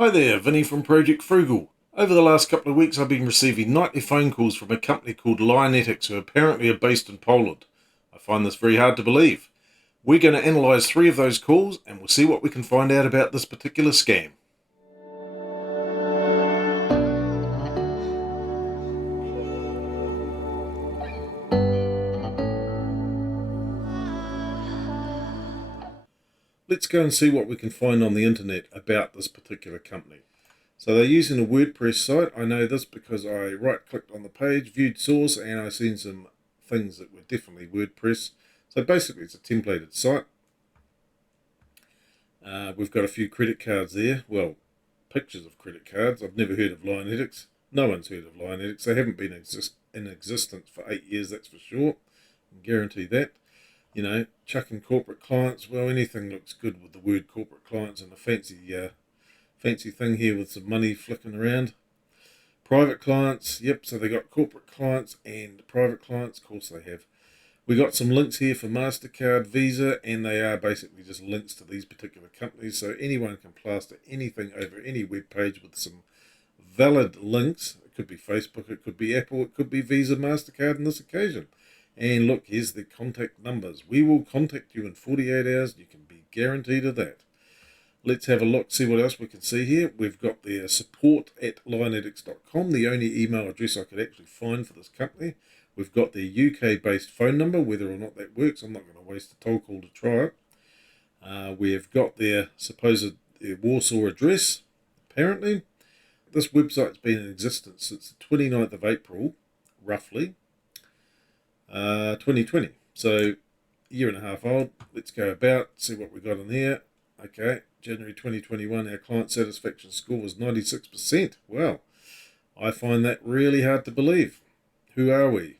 Hi there, Vinny from Project Frugal. Over the last couple of weeks I've been receiving nightly phone calls from a company called Lionetix who apparently are based in Poland. I find this very hard to believe. We're going to analyse 3 of those calls and we'll see what we can find out about this particular scam. Let's go and see what we can find on the internet about this particular company. So they're using a WordPress site. I know this because I right-clicked on the page, viewed source, and I've seen some things that were definitely WordPress. So basically it's a templated site. We've got a few credit cards there. Well, pictures of credit cards. I've never heard of Lionetix. No one's heard of Lionetix. They haven't been in existence for 8 years, that's for sure. I can guarantee that. You know, chucking corporate clients. Well, anything looks good with the word corporate clients and a fancy thing here with some money flicking around. Private clients. Yep, so they got corporate clients and private clients. Of course they have. We got some links here for MasterCard, Visa, and they are basically just links to these particular companies. So anyone can plaster anything over any web page with some valid links. It could be Facebook, it could be Apple, it could be Visa, MasterCard on this occasion. And look, here's the contact numbers. We will contact you in 48 hours. You can be guaranteed of that. Let's have a look, see what else we can see here. We've got their support@lionetix.com, the only email address I could actually find for this company. We've got their UK-based phone number. Whether or not that works, I'm not going to waste a toll call to try it. We've got their their Warsaw address, apparently. This website's been in existence since the 29th of April, roughly, 2020. So, a year and a half old. Let's go about, see what we got in here. Okay, January 2021, our client satisfaction score was 96%. Well, I find that really hard to believe. Who are we?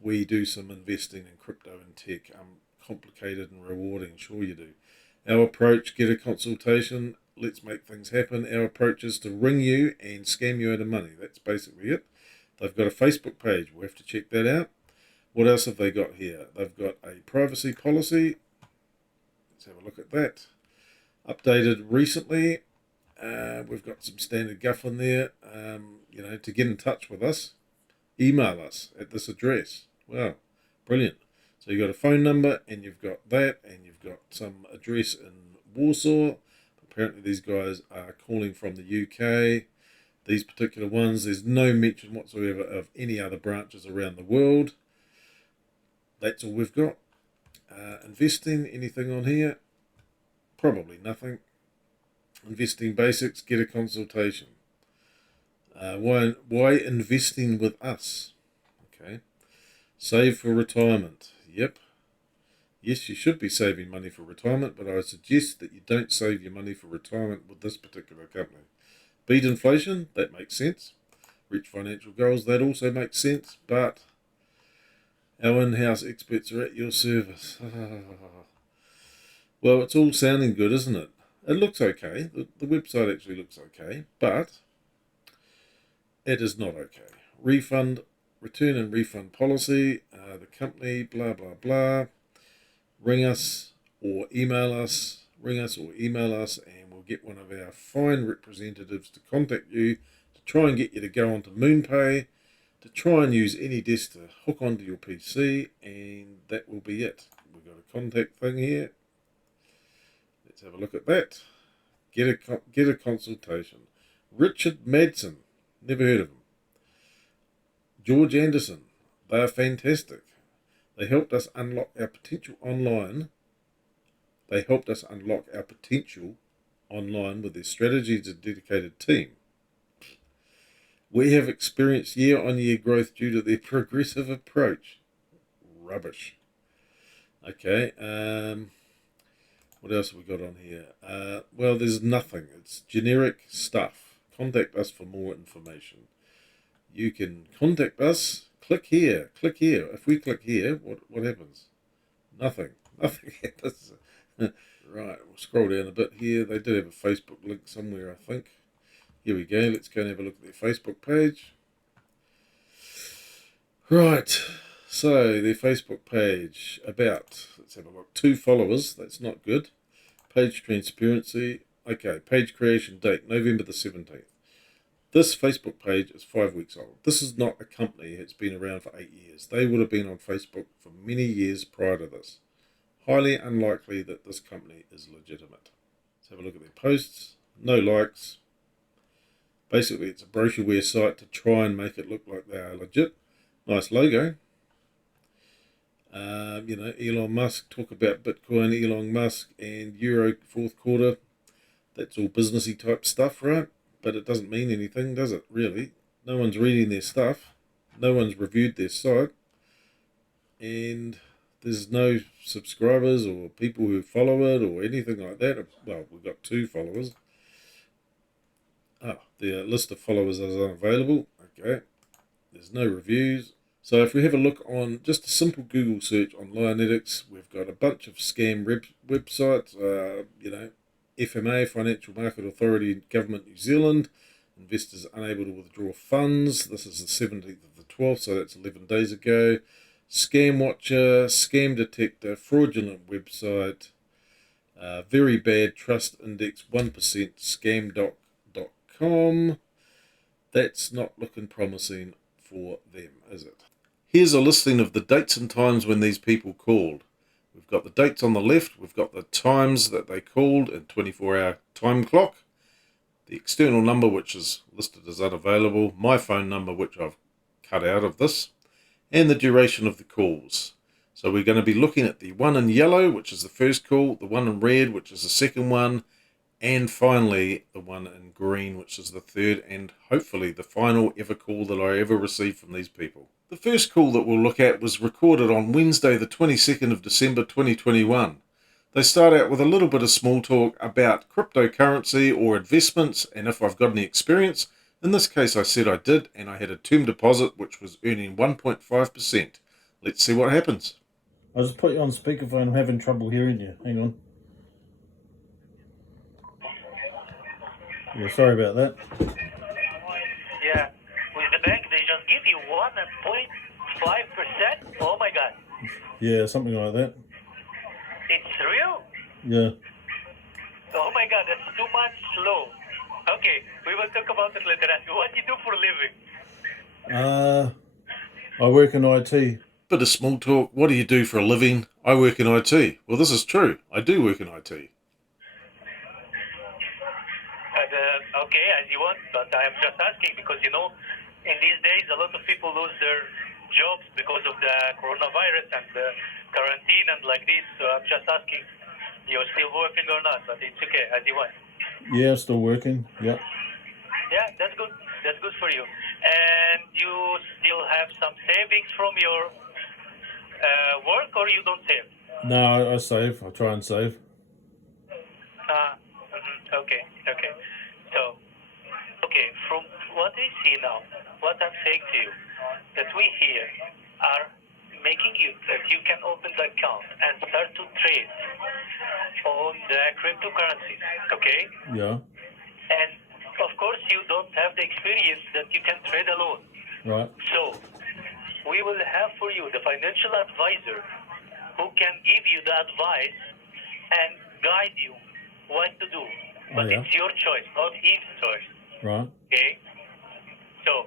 We do some investing in crypto and tech. Complicated and rewarding, sure you do. Our approach, get a consultation, let's make things happen. Our approach is to ring you and scam you out of money. That's basically it. They've got a Facebook page. We'll have to check that out. What else have they got here? They've got a privacy policy. Let's have a look at that. Updated recently. We've got some standard guff in there. To get in touch with us, email us at this address. Wow, brilliant. So you've got a phone number and you've got that and you've got some address in Warsaw. Apparently these guys are calling from the UK. These particular ones, there's no mention whatsoever of any other branches around the world. That's all we've got. Investing, anything on here? Probably nothing. Investing basics, get a consultation. Why investing with us? Okay. Save for retirement. Yep. Yes, you should be saving money for retirement, but I would suggest that you don't save your money for retirement with this particular company. Beat inflation, that makes sense. Reach financial goals, that also makes sense, but our in-house experts are at your service. Well, it's all sounding good, isn't it? It looks okay. The website actually looks okay, but it is not okay. Return and refund policy, the company, blah, blah, blah. Ring us or email us, and we'll get one of our fine representatives to contact you to try and get you to go onto Moonpay, to try and use Anydesk to hook onto your PC, and that will be it. We've got a contact thing here. Let's have a look at that. Get a consultation. Richard Madsen, never heard of him. George Anderson, they are fantastic. They helped us unlock our potential online. They helped us unlock our potential online with their strategies and dedicated team. We have experienced year-on-year growth due to their progressive approach. Rubbish. Okay, what else have we got on here? Well, there's nothing. It's generic stuff. Contact us for more information. You can contact us. Click here. If we click here, what happens? Nothing happens. Right, we'll scroll down a bit here. They did have a Facebook link somewhere, I think. Here we go. Let's go and have a look at their Facebook page. Right, so their Facebook page, let's have a look. 2 followers, that's not good. Page transparency, Okay, page creation date, November the 17th. This Facebook page is 5 weeks old. This is not a company that's been around for 8 years. They would have been on Facebook for many years prior to this. Highly unlikely that this company is legitimate. Let's have a look at their posts. No likes. Basically, it's a brochureware site to try and make it look like they are legit. Nice logo. Elon Musk, talk about Bitcoin, Elon Musk, and Euro fourth quarter. That's all businessy type stuff, right? But it doesn't mean anything, does it, really? No one's reading their stuff. No one's reviewed their site. And there's no subscribers or people who follow it or anything like that. Well, we've got 2 followers. The list of followers is unavailable. Okay. There's no reviews. So if we have a look on just a simple Google search on Lionetix, we've got a bunch of scam websites, FMA, Financial Market Authority, Government New Zealand, investors unable to withdraw funds. This is the 17th of the 12th, so that's 11 days ago. Scam Watcher, Scam Detector, fraudulent website, very bad, trust index 1%, scam.com. That's not looking promising for them, is it? Here's a listing of the dates and times when these people called. We've got the dates on the left, we've got the times that they called in 24-hour time clock, the external number which is listed as unavailable, my phone number which I've cut out of this, and the duration of the calls. So we're going to be looking at the one in yellow, which is the first call, the one in red, which is the second one, and finally the one in green, which is the third and hopefully the final ever call that I ever received from these people. The first call that we'll look at was recorded on Wednesday the 22nd of December 2021. They start out with a little bit of small talk about cryptocurrency or investments and if I've got any experience. In this case I said I did, and I had a term deposit which was earning 1.5%. Let's see what happens. I'll just put you on speakerphone. I'm having trouble hearing you. Hang on. Yeah, sorry about that. Yeah, with the bank they just give you 1.5%. Oh my god. Yeah, something like that. It's real? Yeah. Oh my god, that's too much slow. Okay, we will talk about it later. What do you do for a living? I work in IT. Bit of small talk. What do you do for a living? I work in IT. Well, this is true. I do work in IT. Okay, as you want, but I am just asking because, in these days a lot of people lose their jobs because of the coronavirus and the quarantine and like this. So I'm just asking, you're still working or not? But it's okay, as you want. Yeah, still working. Yep. Yeah, that's good. That's good for you. And you still have some savings from your work, or you don't save? No, I save. I try and save. Okay. So, from what I see now, what I'm saying to you, that we here are making you that you can open the account and start to trade on the cryptocurrencies, okay? Yeah. And of course you don't have the experience that you can trade alone. Right. So, we will have for you the financial advisor who can give you the advice and guide you what to do. But it's your choice, not his choice. Right. Okay? So,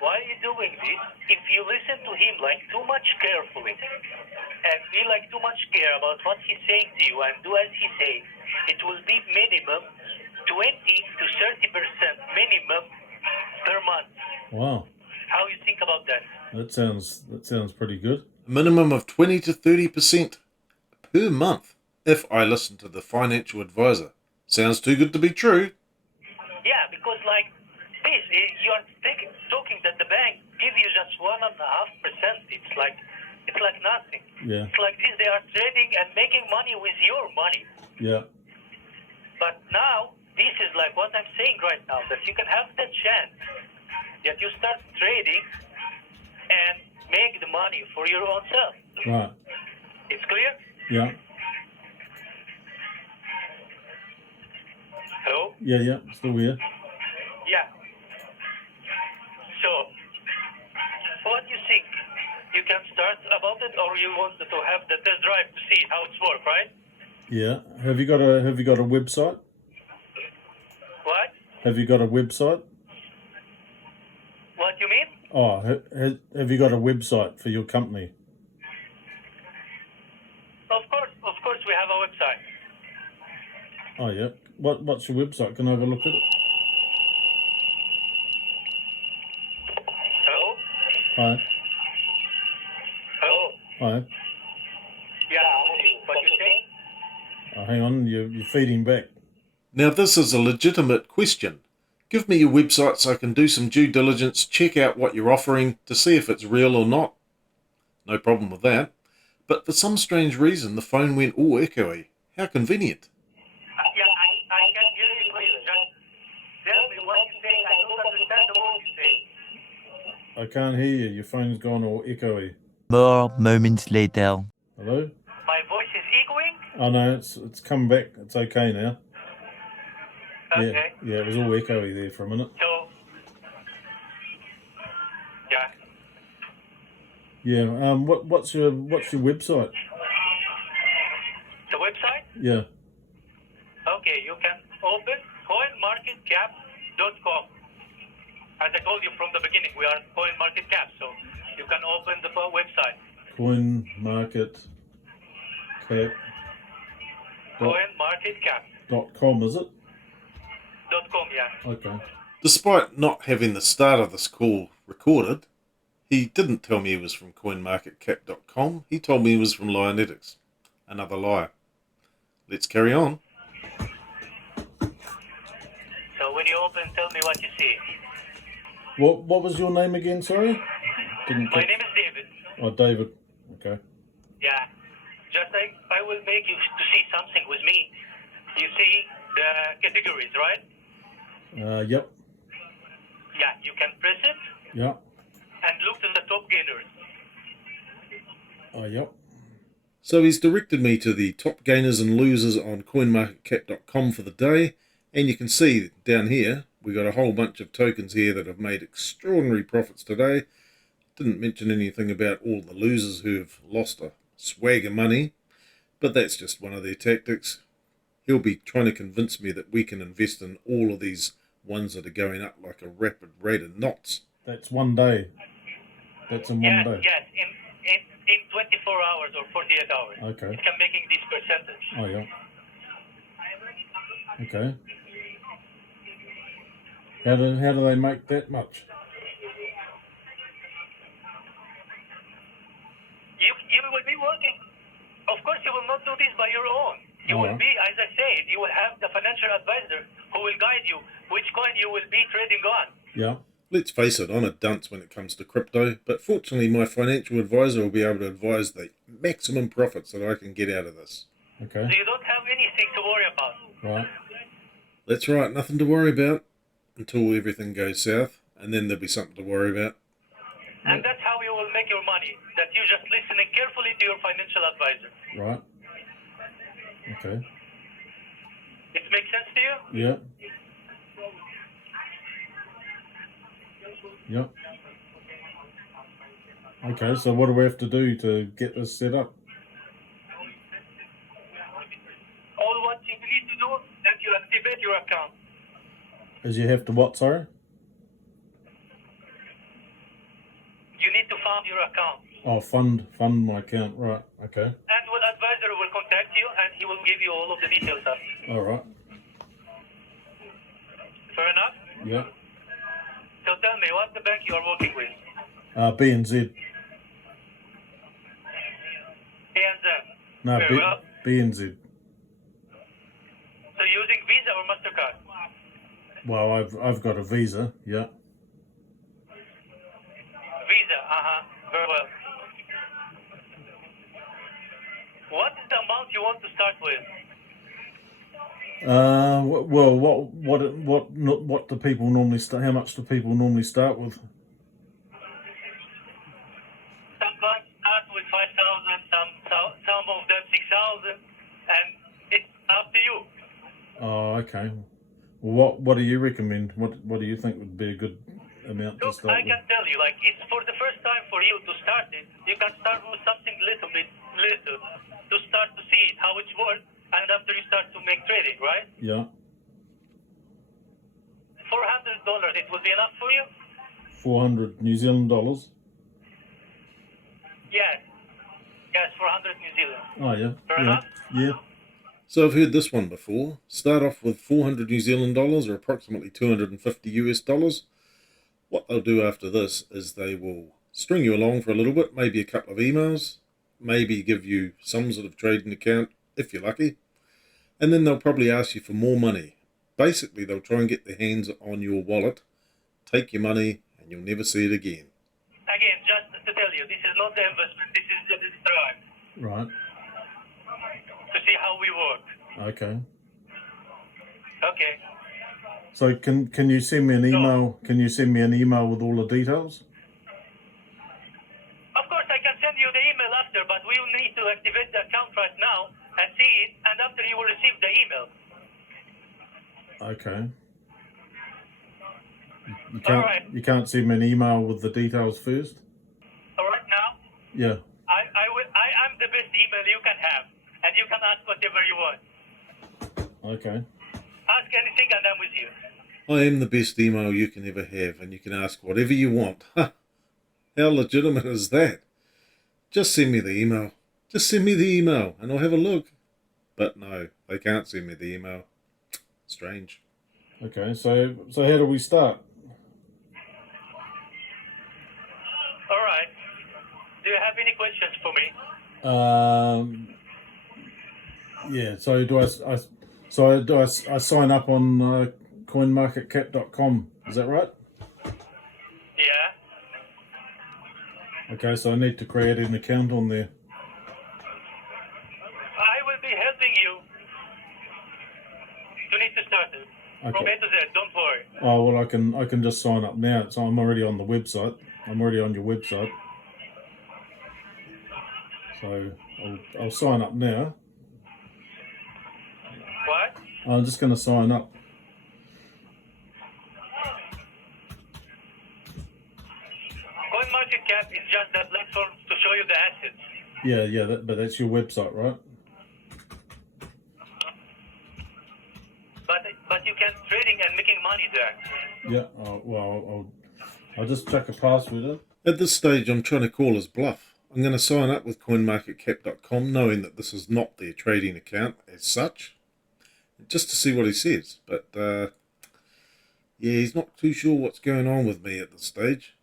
while you're doing this, if you listen to him too much carefully and feel too much care about what he's saying to you and do as he says, it will be minimum 20 to 30% minimum per month. Wow. How you think about that? That sounds pretty good. A minimum of 20 to 30% per month if I listen to the financial advisor. Sounds too good to be true. Yeah, because this, you're talking that the bank give you just 1.5%. It's like nothing. Yeah. It's like this, they are trading and making money with your money. Yeah. But now, this is what I'm saying right now, that you can have the chance that you start trading and make the money for your own self. Right. It's clear? Yeah. Hello? Yeah. Still here. Yeah. So, what do you think? You can start about it, or you want to have the test drive to see how it's work, right? Yeah. Have you got a website? Have you got a website? What you mean? Oh, have you got a website for your company? Of course, we have a website. Oh, yeah. What's your website? Can I have a look at it? Hello? Hi. Hello? Hi. Yeah, what you saying? Oh, hang on, you're feeding back. Now, this is a legitimate question. Give me your website so I can do some due diligence, check out what you're offering to see if it's real or not. No problem with that. But for some strange reason, the phone went all echoey. How convenient. Yeah, I can hear you clearly. Just tell me what you're saying. I don't understand the word you're saying. I can't hear you. Your phone's gone all echoey. More moments later. Hello? My voice is echoing? Oh, no, it's come back. It's okay now. Okay. Yeah, it was all echoey there for a minute. So, yeah. Yeah. What's your website? The website? Yeah. Okay, you can open coinmarketcap.com. As I told you from the beginning, we are CoinMarketCap, so you can open the website. CoinMarketCap.com, is it? .com, yeah. Okay. Despite not having the start of this call recorded, he didn't tell me he was from coinmarketcap.com. He told me he was from Lionetix. Another liar. Let's carry on. So when you open, tell me what you see. What was your name again, sorry? My name is David. Oh, David. Okay. Yeah. Just like I will make you to see something with me. You see the categories, right? Yep. Yeah, you can press it Yep. and look to the top gainers. Oh, yep. So he's directed me to the top gainers and losers on coinmarketcap.com for the day. And you can see down here, we got a whole bunch of tokens here that have made extraordinary profits today. Didn't mention anything about all the losers who have lost a swag of money, but that's just one of their tactics. He'll be trying to convince me that we can invest in all of these ones that are going up like a rapid rate of knots. That's one day. That's in one day. Yes, in 24 hours or 48 hours. Okay. It can making this percentage. Oh, yeah. Okay. How do they make that much? You will be working. Of course, you will not do this by your own. You will be, as I said, you will have the financial advisor who will guide you which coin you will be trading on. Yeah. Let's face it, I'm a dunce when it comes to crypto, but fortunately my financial advisor will be able to advise the maximum profits that I can get out of this. Okay. So you don't have anything to worry about. Right. That's right, nothing to worry about until everything goes south, and then there'll be something to worry about. And that's how you will make your money, that you just listening carefully to your financial advisor. Right. Okay. It makes sense to you? Yeah. Yep. Okay, so what do we have to do to get this set up? All what you need to do is that you activate your account. Is you have to what, sorry? You need to fund your account. Oh, fund my account, right, okay. And one advisor will contact you and he will give you all of the details of it. All right. Fair enough? Yeah. So tell me, what's the bank you are working with? BNZ. ANZ. No, Very well. BNZ. So using Visa or MasterCard? Well, I've got a Visa, yeah. Visa, very well. What is the amount you want to start with? Well, what do people normally start? How much do people normally start with? Some banks start with 5,000, some of them 6,000, and it's up to you. Oh, okay. Well, what do you recommend? What do you think would be a good amount to Look, start I with? can tell you, like, it's for the first time for you to start it. You can start with something little to start to see how it works, and after you start to make trading, right? Yeah. it will be enough for you? 400 New Zealand dollars. Yes. Yes, 400 New Zealand. Oh, yeah. Fair Yeah. enough? Yeah. So I've heard this one before. Start off with 400 New Zealand dollars, or approximately 250 US dollars. What they'll do after this is they will string you along for a little bit, maybe a couple of emails, maybe give you some sort of trading account if you're lucky, and then they'll probably ask you for more money. Basically, they'll try and get their hands on your wallet, take your money, and you'll never see it again. Again, just to tell you, this is not the investment. This is the drive Right. to see how we work. Okay. Okay. So can you send me an email? Can you send me an email with all the details? Of course, I can send you the email after, but we will need to activate the account right now and see it, and after you will receive the email. Okay. Alright. You can't send me an email with the details first? All right now, Yeah. I'm the best email you can have, and you can ask whatever you want. Okay. Ask anything, and I'm with you. I am the best email you can ever have, and you can ask whatever you want. Ha! How legitimate is that? Just send me the email. Just send me the email, and I'll have a look. But no, they can't send me the email. Strange. Okay. So how do we start? All right. Do you have any questions for me? Yeah. So do I sign up on coinmarketcap.com? Is that right? Yeah. Okay. So I need to create an account on there. I will be helping you. You need to start it. From Okay. A to Z, don't worry. Oh well, I can just sign up now. So I'm already on the website. I'm already on your website. So I'll sign up now. What? I'm just going to sign up. CoinMarketCap is just the platform to show you the assets. Yeah, but that's your website, right? But you can trading and making money there. Yeah. Well, I'll just chuck a password in. At this stage, I'm trying to call his bluff. I'm going to sign up with coinmarketcap.com, knowing that this is not their trading account as such, just to see what he says. But yeah, he's not too sure what's going on with me at this stage.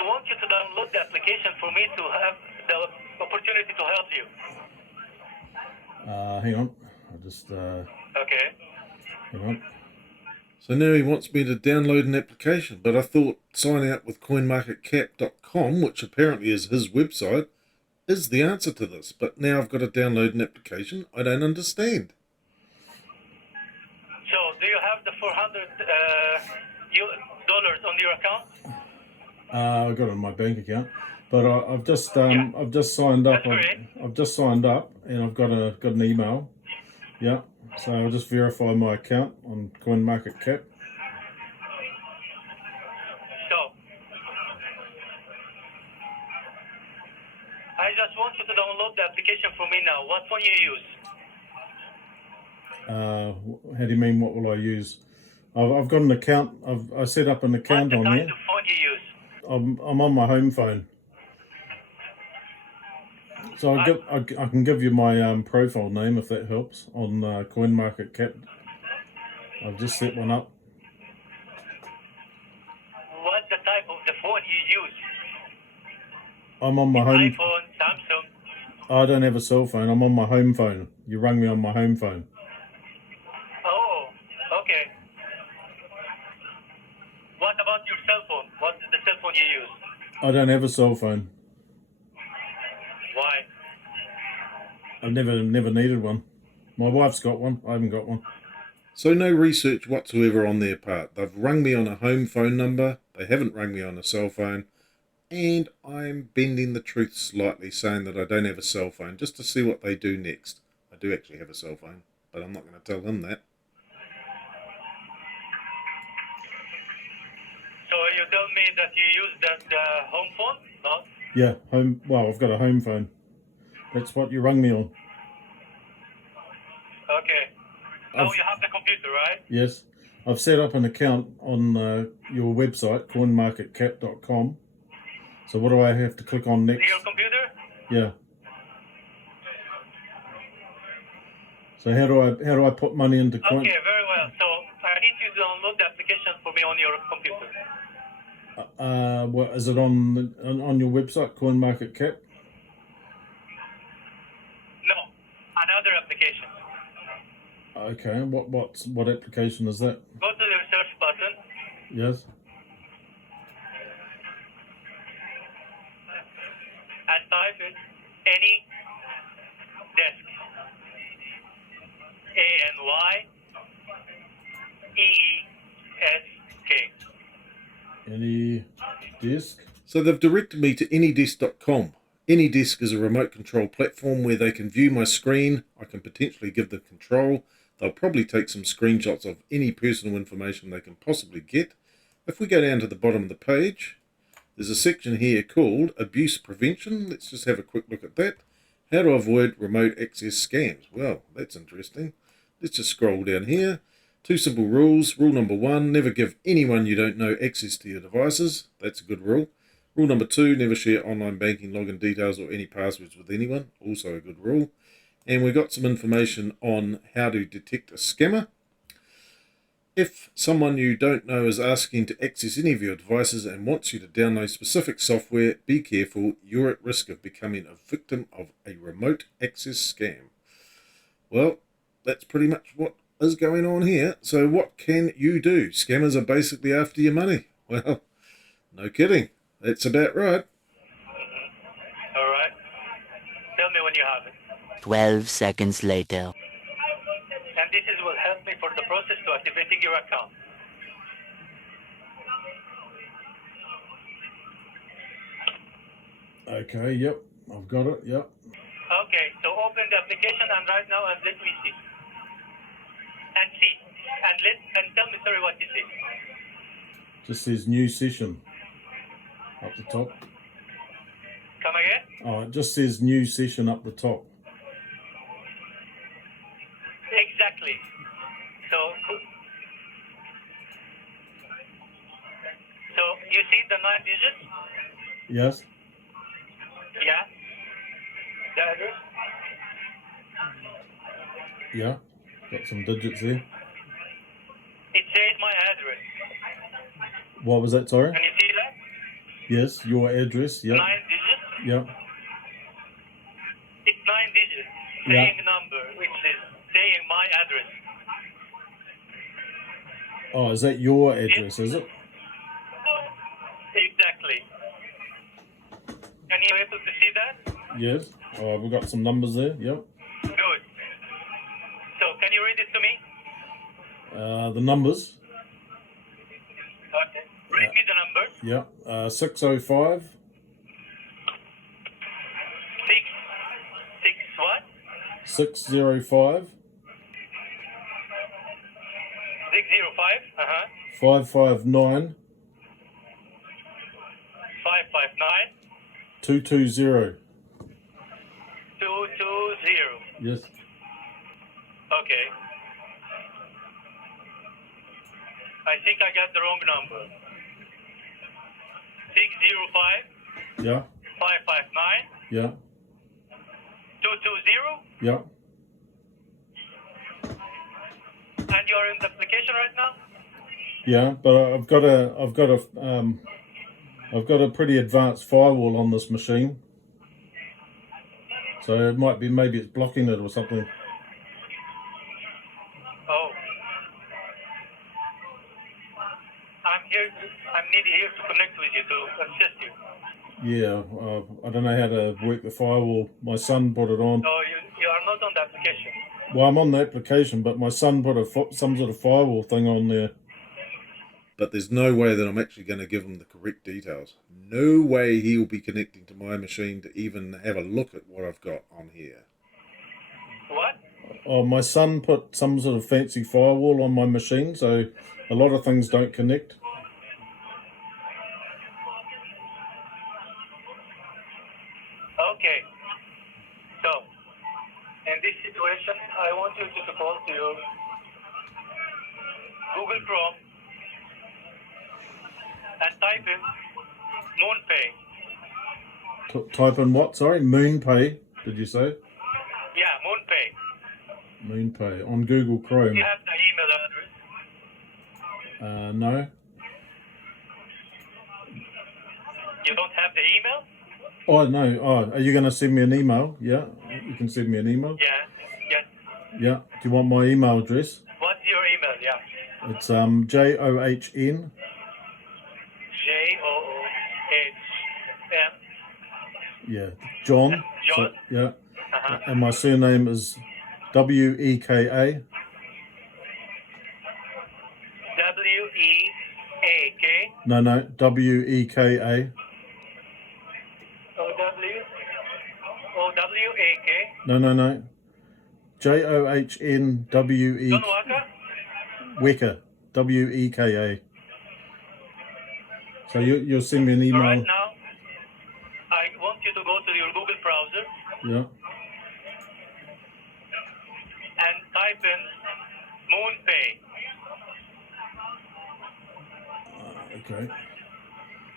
I want you to download the application for me to have the opportunity to help you. Hang on. I'll just Okay. hang on. So now he wants me to download an application, but I thought signing up with coinmarketcap.com, which apparently is his website, is the answer to this. But now I've got to download an application. I don't understand. So, do you have the $400 on your account? I got it in my bank account, but I've just signed up. That's great. I've just signed up, and I've got an email. Yeah. So I'll just verify my account on CoinMarketCap. So, I just want you to download the application for me now. What phone you use? How do you mean? What will I use? I've got an account. I set up an account What's on the there. kind of phone you use? I'm on my home phone. So I can give you my profile name if that helps on CoinMarketCap. I've just set one up. What's the type of the phone you use? I'm on my home. iPhone, Samsung? I don't have a cell phone. I'm on my home phone. You rang me on my home phone. Oh, okay. What about your cell phone? What's the cell phone you use? I don't have a cell phone. Why? I've never needed one. My wife's got one. I haven't got one. So no research whatsoever on their part. They've rung me on a home phone number. They haven't rung me on a cell phone. And I'm bending the truth slightly, saying that I don't have a cell phone, just to see what they do next. I do actually have a cell phone, but I'm not going to tell him that. So you tell me that you use that home phone? No? Yeah, home. Well, I've got a home phone. That's what you rung me on. Okay. Now you have the computer, right? Yes. I've set up an account on your website, coinmarketcap.com. So what do I have to click on next? Your computer? Yeah. So how do I put money into coin? Okay, very well. So I need you to download the application for me on your computer. What is it on your website, CoinMarketCap? No, another application. Okay. What application is that? Go to the search button Yes. and type in Anydesk. ANYEESK. Anydesk? So they've directed me to Anydesk.com. Anydesk is a remote control platform where they can view my screen. I can potentially give them control. They'll probably take some screenshots of any personal information they can possibly get. If we go down to the bottom of the page, there's a section here called Abuse Prevention. Let's just have a quick look at that. How to avoid remote access scams. Well, that's interesting. Let's just scroll down here. 2 simple rules. Rule number 1, never give anyone you don't know access to your devices. That's a good rule. Rule number 2, never share online banking login details or any passwords with anyone. Also a good rule. And we've got some information on how to detect a scammer. If someone you don't know is asking to access any of your devices and wants you to download specific software, be careful. You're at risk of becoming a victim of a remote access scam. Well, that's pretty much what is going on here. So what can you do? Scammers are basically after your money. Well, no kidding. That's about right. All right. Tell me when you have it. 12 seconds later. And this will help me for the process to activating your account. Okay, yep. I've got it, yep. Okay, so open the application and right now and let me see. And see. And tell me, sorry, what you see. Just says new session up the top. Come again? Oh, it just says new session up the top. Exactly. So you see the 9 digits? Yes? Yeah. The address? Yeah. Got some digits there. It says my address. What was that, sorry? Can you see that? Yes, your address, yep. 9 digits? Yep. It's 9 digits. Yeah. Saying number, which is saying my address. Oh, is that your address, is it? Exactly. Can you able to see that? Yes. Oh, we've got some numbers there, yep. Good. So can you read it to me? The numbers, Okay. Read me the numbers. yep. 605 6 what? 605 605. 559 559 220. 220. Yes. Okay. I think I got the wrong number. 605 Yeah. 559 Yeah. 220. Yeah. And you are in the application right now? Yeah, but I've got a pretty advanced firewall on this machine. So it might be, maybe it's blocking it or something. Oh. I'm needed here to connect with you to assist you. Yeah, I don't know how to work the firewall. My son put it on. So you are not on the application. Well, I'm on the application, but my son put some sort of firewall thing on there. But there's no way that I'm actually going to give him the correct details. No way he'll be connecting to my machine to even have a look at what I've got on here. What? Oh, my son put some sort of fancy firewall on my machine, so a lot of things don't connect. Okay. So, in this situation, I want you to go to your Google Google Chrome and type in Moonpay. Type in what? Sorry, Moonpay. Did you say? Yeah, Moonpay. Moonpay on Google Chrome. You have the email address. No. You don't have the email? Oh no. Oh, are you going to send me an email? Yeah, you can send me an email. Yeah. Yes. Yeah. Do you want my email address? What's your email? Yeah. It's JOHN. JOOHM. Yeah, John. John. Yeah. Uh-huh. And my surname is WEKA. WEAK. No, WEKA. OWAK. No. JOHN John Waka? Weka. WEKA. So you'll send me an email. Alright, now I want you to go to your Google browser Yeah. and type in Moonpay. Okay.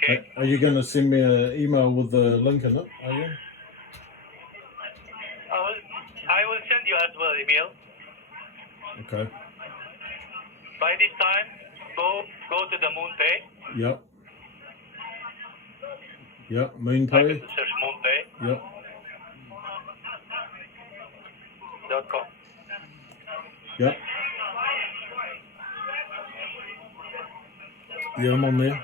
Okay? Are you going to send me an email with the link in it? Are you? I will send you as well email. Okay. By this time, go to the Moonpay. Yep. Yep. Type Moonpay. in search Moonpay. Yep. .com. Yep. Yeah, I'm on there.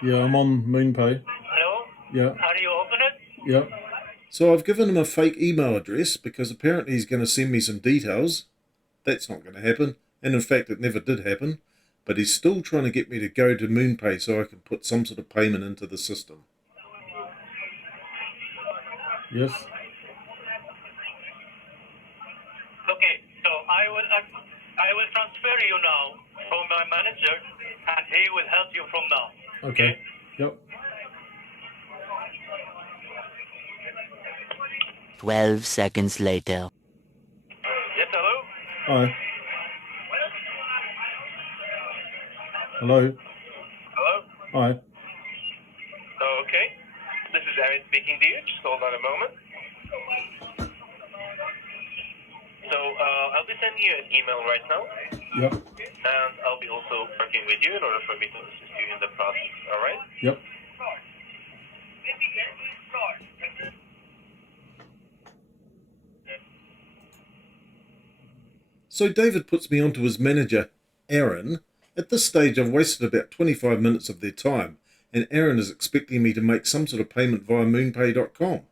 Yeah, I'm on Moonpay. Hello? Yeah. Are you open it? Yep. So I've given him a fake email address because apparently he's going to send me some details. That's not going to happen. And in fact, it never did happen. But he's still trying to get me to go to Moonpay so I can put some sort of payment into the system. Yes. Okay, so I will transfer you now from my manager, and he will help you from now. Okay. Yep. 12 seconds later. Yes, hello? Hi. Hello. Hello? Hi. Okay. This is Emmett speaking to you. Just hold on a moment. So, I'll be sending you an email right now, Yep. and I'll be also working with you in order for me to assist you in the process, alright? Yep. So David puts me onto his manager, Aaron. At this stage, I've wasted about 25 minutes of their time, and Aaron is expecting me to make some sort of payment via moonpay.com.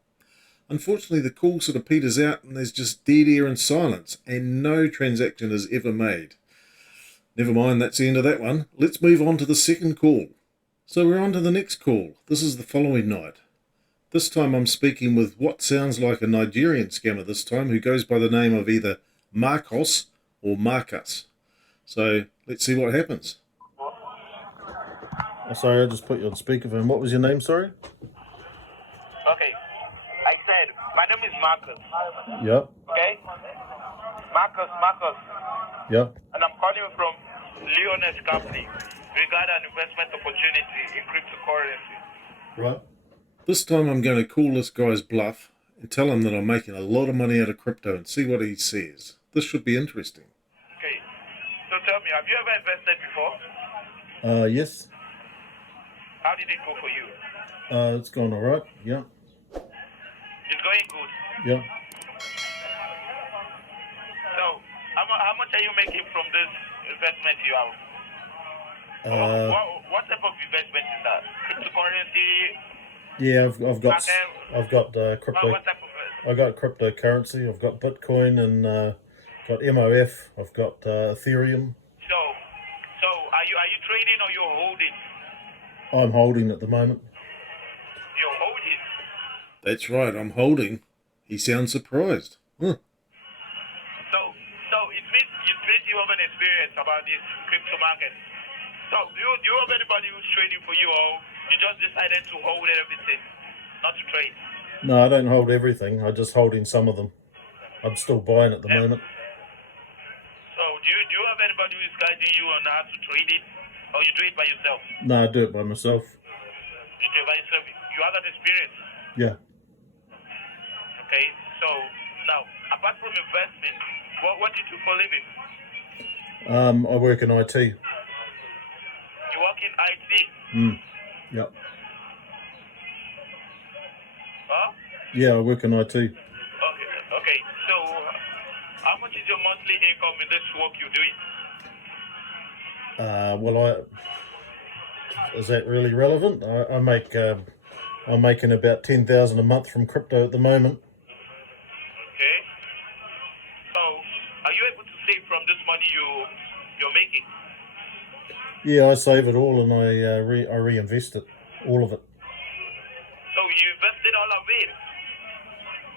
Unfortunately, the call sort of peters out and there's just dead air and silence, and no transaction is ever made. Never mind, that's the end of that one. Let's move on to the second call. So we're on to the next call. This is the following night. This time I'm speaking with what sounds like a Nigerian scammer this time, who goes by the name of either Marcos or Marcus. So let's see what happens. Oh, sorry, I just put you on speakerphone. What was your name, sorry? Okay. I said, my name is Marcus. Yep. Okay? Marcus. Yep. And I'm calling you from Lionetix Scam regarding an investment opportunity in cryptocurrency. Right. This time I'm going to call this guy's bluff and tell him that I'm making a lot of money out of crypto and see what he says. This should be interesting. Okay. So tell me, have you ever invested before? Yes. How did it go for you? It's gone all right. Yeah. It's going good. Yeah. So, how much are you making from this investment you have? What type of investment is that? Cryptocurrency? Yeah, I've got crypto. What type of investment? I've got cryptocurrency. I've got Bitcoin and got MOF. I've got Ethereum. So are you trading or you're holding? I'm holding at the moment. You're holding. That's right, I'm holding. He sounds surprised. Huh. So it means you have an experience about this crypto market. So do you have anybody who's trading for you, or you just decided to hold everything? not to trade. No, I don't hold everything. I'm just holding some of them. I'm still buying at the moment. So do you have anybody who is guiding you on how to trade it, or you do it by yourself? No, I do it by myself. You do it by yourself. You have that experience. Yeah. Okay. So now, apart from investment, what do you do for a living? I work in IT. You work in IT. Yep. Huh? Yeah, I work in IT. Okay. Okay. So how much is your monthly income in this work you're doing? Is that really relevant? I'm making about 10,000 a month from crypto at the moment. Okay. So are you able to save from this money you're making? Yeah, I save it all and I reinvest it, all of it. So you invested all of it?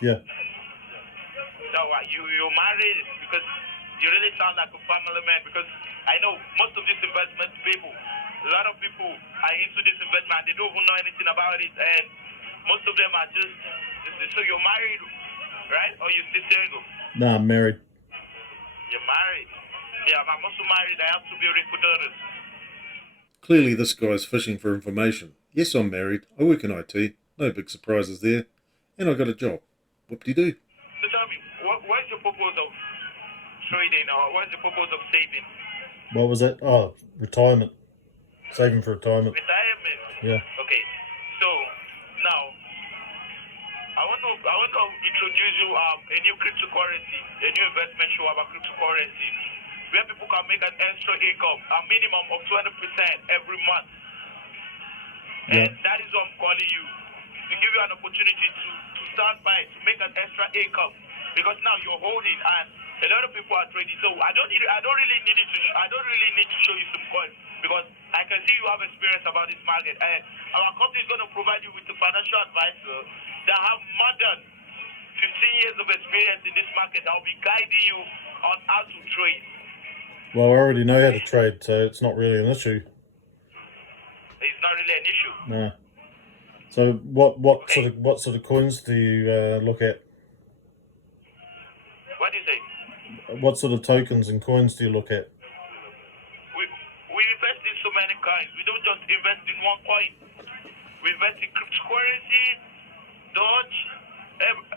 Yeah. So you're married because you really sound like a family man, because I know most of these investment people, a lot of people are into this investment, they don't even know anything about it, and most of them are just, so you're married, right? Or you're still single? No, I'm married. You're married? Yeah, I'm also married. I have two beautiful daughters. Clearly this guy's fishing for information. Yes, I'm married. I work in IT. No big surprises there. And I got a job. Whoop-de-doo. So tell me, what is your purpose of trading, or what is the purpose of saving? What was that? Oh, retirement. Saving for retirement. Retirement. Yeah. Okay. So now I want to introduce you a new cryptocurrency, a new investment show about cryptocurrency, where people can make an extra income, a minimum of 20% every month. And that is what I'm calling you, to give you an opportunity to start by, to make an extra income, because now you're holding and a lot of people are trading. So I don't really need to show you some coins, because I can see you have experience about this market, and our company is going to provide you with a financial advisor that have more than 15 years of experience in this market that will be guiding you on how to trade. Well, I already know how to trade, so it's not really an issue. It's not really an issue. No. So what sort of coins do you look at? What do you say? What sort of tokens and coins do you look at? We invest in so many coins. We don't just invest in one coin. We invest in cryptocurrency, Doge,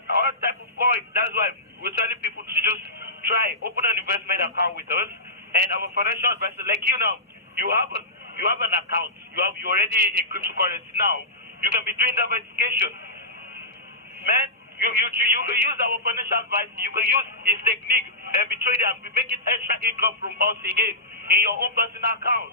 all type of coins. That's why we're telling people to just try, open an investment account with us, and our financial advisor, like you now, you have an account. You're already in cryptocurrency now. You can be doing diversification. Man, you can use our financial advice. You can use his technique and be trading and be making extra income from us again in your own personal account.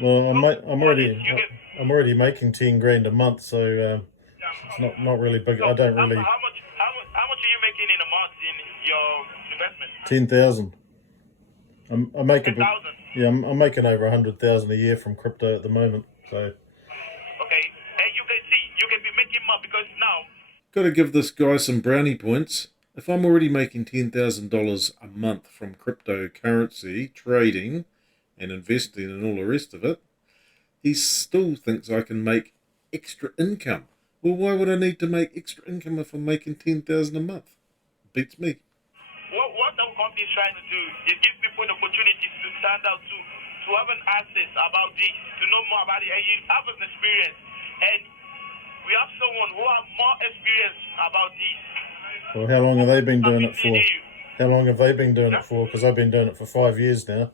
Well, I'm already making 10 grand a month, so it's not really big. So I don't really. How much are you making in a month in your investment? 10,000. I make 10,000. I'm making over 100,000 a year from crypto at the moment. So. Okay, and you can be making more, because now. Got to give this guy some brownie points. If I'm already making $10,000 a month from cryptocurrency trading and investing and all the rest of it, he still thinks I can make extra income. Well, why would I need to make extra income if I'm making $10,000 a month? Beats me. What our company is trying to do is give people an opportunity to stand out, to have an access about this, to know more about it, and you have an experience. And we have someone who has more experience about this. Well, how long have they been doing it for? How long have they been doing it for? Because I've been doing it for 5 years now.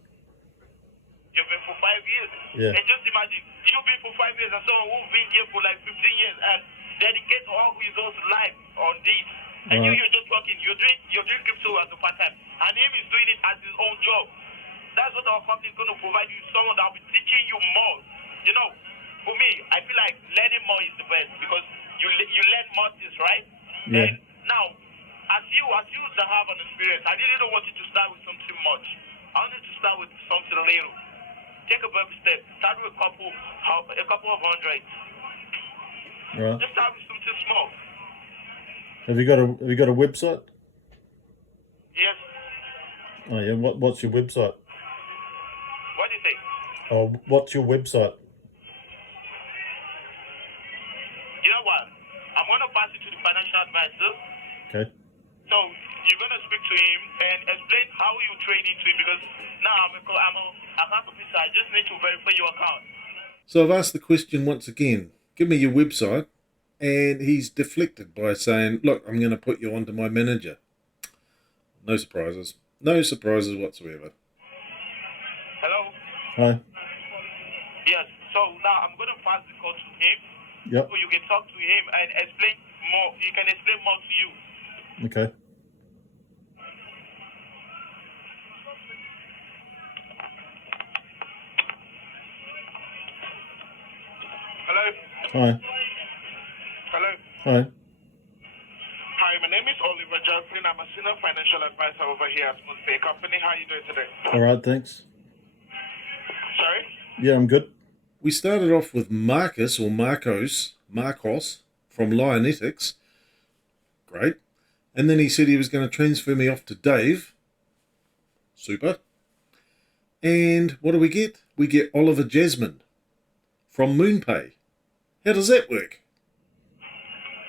You've been for 5 years? Yeah. And just imagine, you've been for 5 years and someone who's been here for like 15 years and dedicate all his whole life on this. And you're just working, you're doing crypto as a part-time. And him is doing it as his own job. That's what our company is going to provide you, someone that will be teaching you more. You know, for me, I feel like learning more is the best, because you learn more things, right? Yeah. And now, as you that have an experience, I really don't want you to start with something much. I want you to start with something little. Take a baby step. Start with a couple of hundreds. Right. Just start with something small. Have you got a website? Yes. Oh yeah. What's your website? What do you say? Oh, what's your website? You know what? I to pass it to the financial advisor. Okay. So you're going to speak to him and explain how you trade into it, because now I'm a account officer. I just need to verify your account. So I've asked the question once again, give me your website, and he's deflected by saying, look, I'm going to put you onto my manager. No surprises. No surprises whatsoever. Hello? Hi. Yes. So now I'm going to pass the call to him. Yep. So you can talk to him and explain more. He can explain more to you. Okay. Hello? Hi. Hello? Hi. Hi, my name is Oliver Jasmine. I'm a senior financial advisor over here at Moonpay Company. How are you doing today? All right, thanks. Sorry? Yeah, I'm good. We started off with Marcus from Lionetix. Great. And then he said he was going to transfer me off to Dave. Super. And what do we get? We get Oliver Jasmine from Moonpay. How does that work?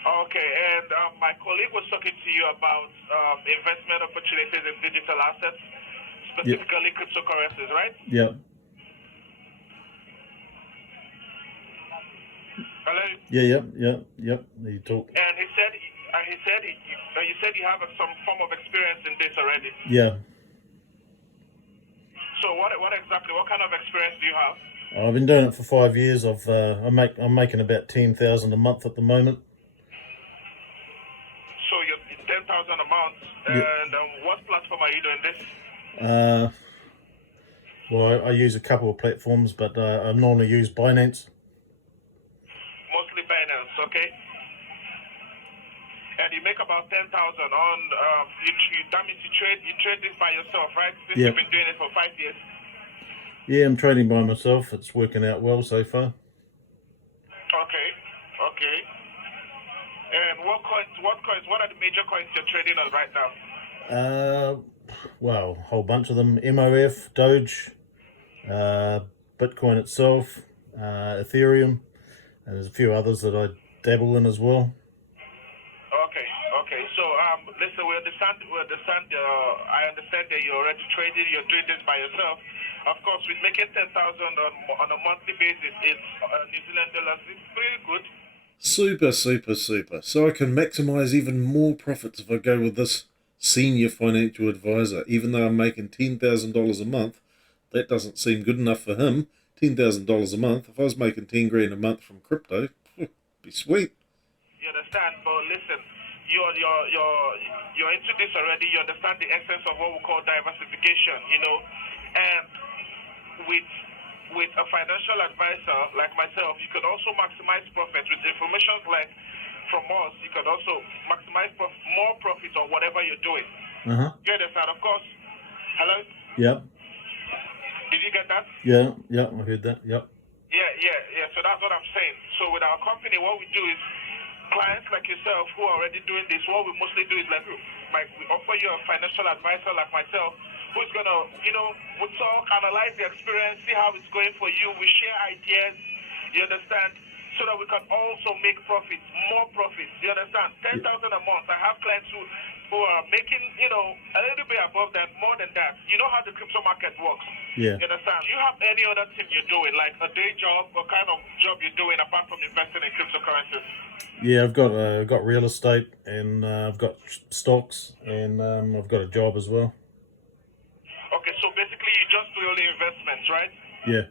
Okay, and my colleague was talking to you about investment opportunities in digital assets, specifically cryptocurrencies, right? Yeah. Hello? Yep. You talk. And you said you have some form of experience in this already. Yeah. So what kind of experience do you have? I've been doing it for 5 years. I'm making about 10,000 a month at the moment. So you're 10,000 a month, Yep. and what platform are you doing this? Well, I use a couple of platforms, but I normally use Binance. Mostly Binance, okay? And you make about 10,000 on. That means you trade this by yourself, right? Since Yep. you've been doing it for 5 years. Yeah, I'm trading by myself. It's working out well so far. Okay. And what are the major coins you're trading on right now? Well, a whole bunch of them. MOF, Doge, Bitcoin itself, Ethereum, and there's a few others that I dabble in as well. Okay. So listen, we understand. I understand that you're already trading. You're doing this by yourself. Of course, with making 10,000 on a monthly basis, it's New Zealand dollars. It's pretty good. Super. So I can maximize even more profits if I go with this senior financial advisor. Even though I'm making $10,000 a month, that doesn't seem good enough for him. $10,000 a month. If I was making 10 grand a month from crypto, be sweet. You understand? But listen, you're into this already. You understand the essence of what we call diversification, and with a financial advisor like myself, you can also maximize profit with information like from us. You can also maximize more profit on whatever you're doing. You understand? Of course. Hello? Yep. Did you get that? Yeah, I heard that. Yep. Yeah. So that's what I'm saying. So with our company, what we do is clients like yourself who are already doing this, what we mostly do is like we offer you a financial advisor like myself who's going to, we talk, analyze the experience, see how it's going for you. We share ideas, you understand, so that we can also make profits, more profits, you understand. 10,000 a month. I have clients who are making, a little bit above that, more than that. You know how the crypto market works. Yeah. You understand? You have any other thing you're doing, like a day job, what kind of job you're doing apart from investing in cryptocurrencies? Yeah, I've got real estate, and I've got stocks, and I've got a job as well. Okay, so basically you just do only investments, right? Yeah.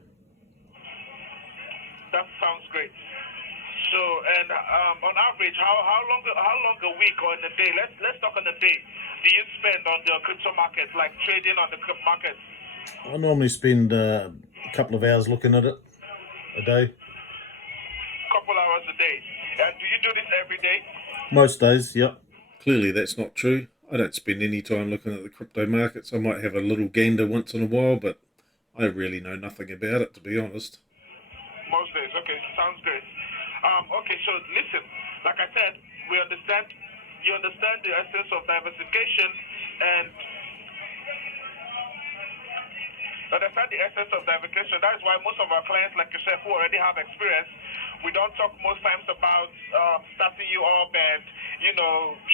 That sounds great. So, and on average, how long a week or in a day? Let's talk on a day. Do you spend on the crypto market, like trading on the crypto market? I normally spend a couple of hours looking at it a day. Couple hours a day. And do you do this every day? Most days, yep. Clearly that's not true. I don't spend any time looking at the crypto markets. I might have a little gander once in a while, but I really know nothing about it, to be honest. Most days, okay, sounds great. Okay, so listen, like I said, you understand the essence of diversification and understand the essence of diversification. That is why most of our clients, like yourself, who already have experience, We don't talk most times about starting you up and,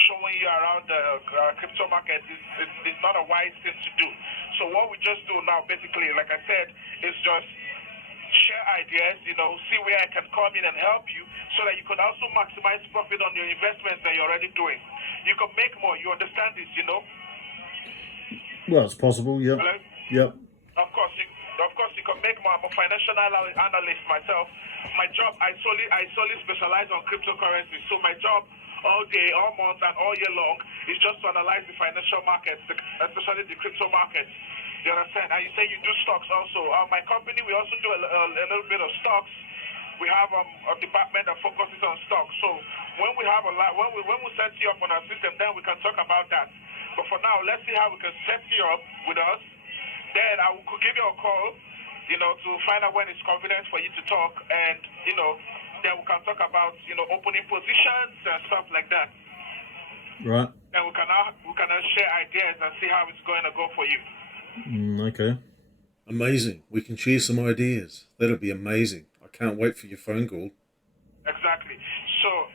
showing you around the crypto market. It's not a wise thing to do. So what we just do now, basically, like I said, is just share ideas, see where I can come in and help you so that you can also maximize profit on your investments that you're already doing. You can make more. You understand this, Well, it's possible. Yep. Hello? Yep. Of course, you can make more. I'm a financial analyst myself. My job, I solely specialize on cryptocurrency. So my job all day, all month, and all year long is just to analyze the financial markets, especially the crypto markets. You understand? And you say you do stocks also. My company, we also do a little bit of stocks. We have a department that focuses on stocks. So when we have when we set you up on our system, then we can talk about that. But for now, let's see how we can set you up with us. Then I could give you a call, to find out when it's convenient for you to talk, and then we can talk about opening positions and stuff like that. Right. And we can share ideas and see how it's going to go for you. Okay. Amazing. We can share some ideas. That'll be amazing. I can't wait for your phone call. Exactly. So,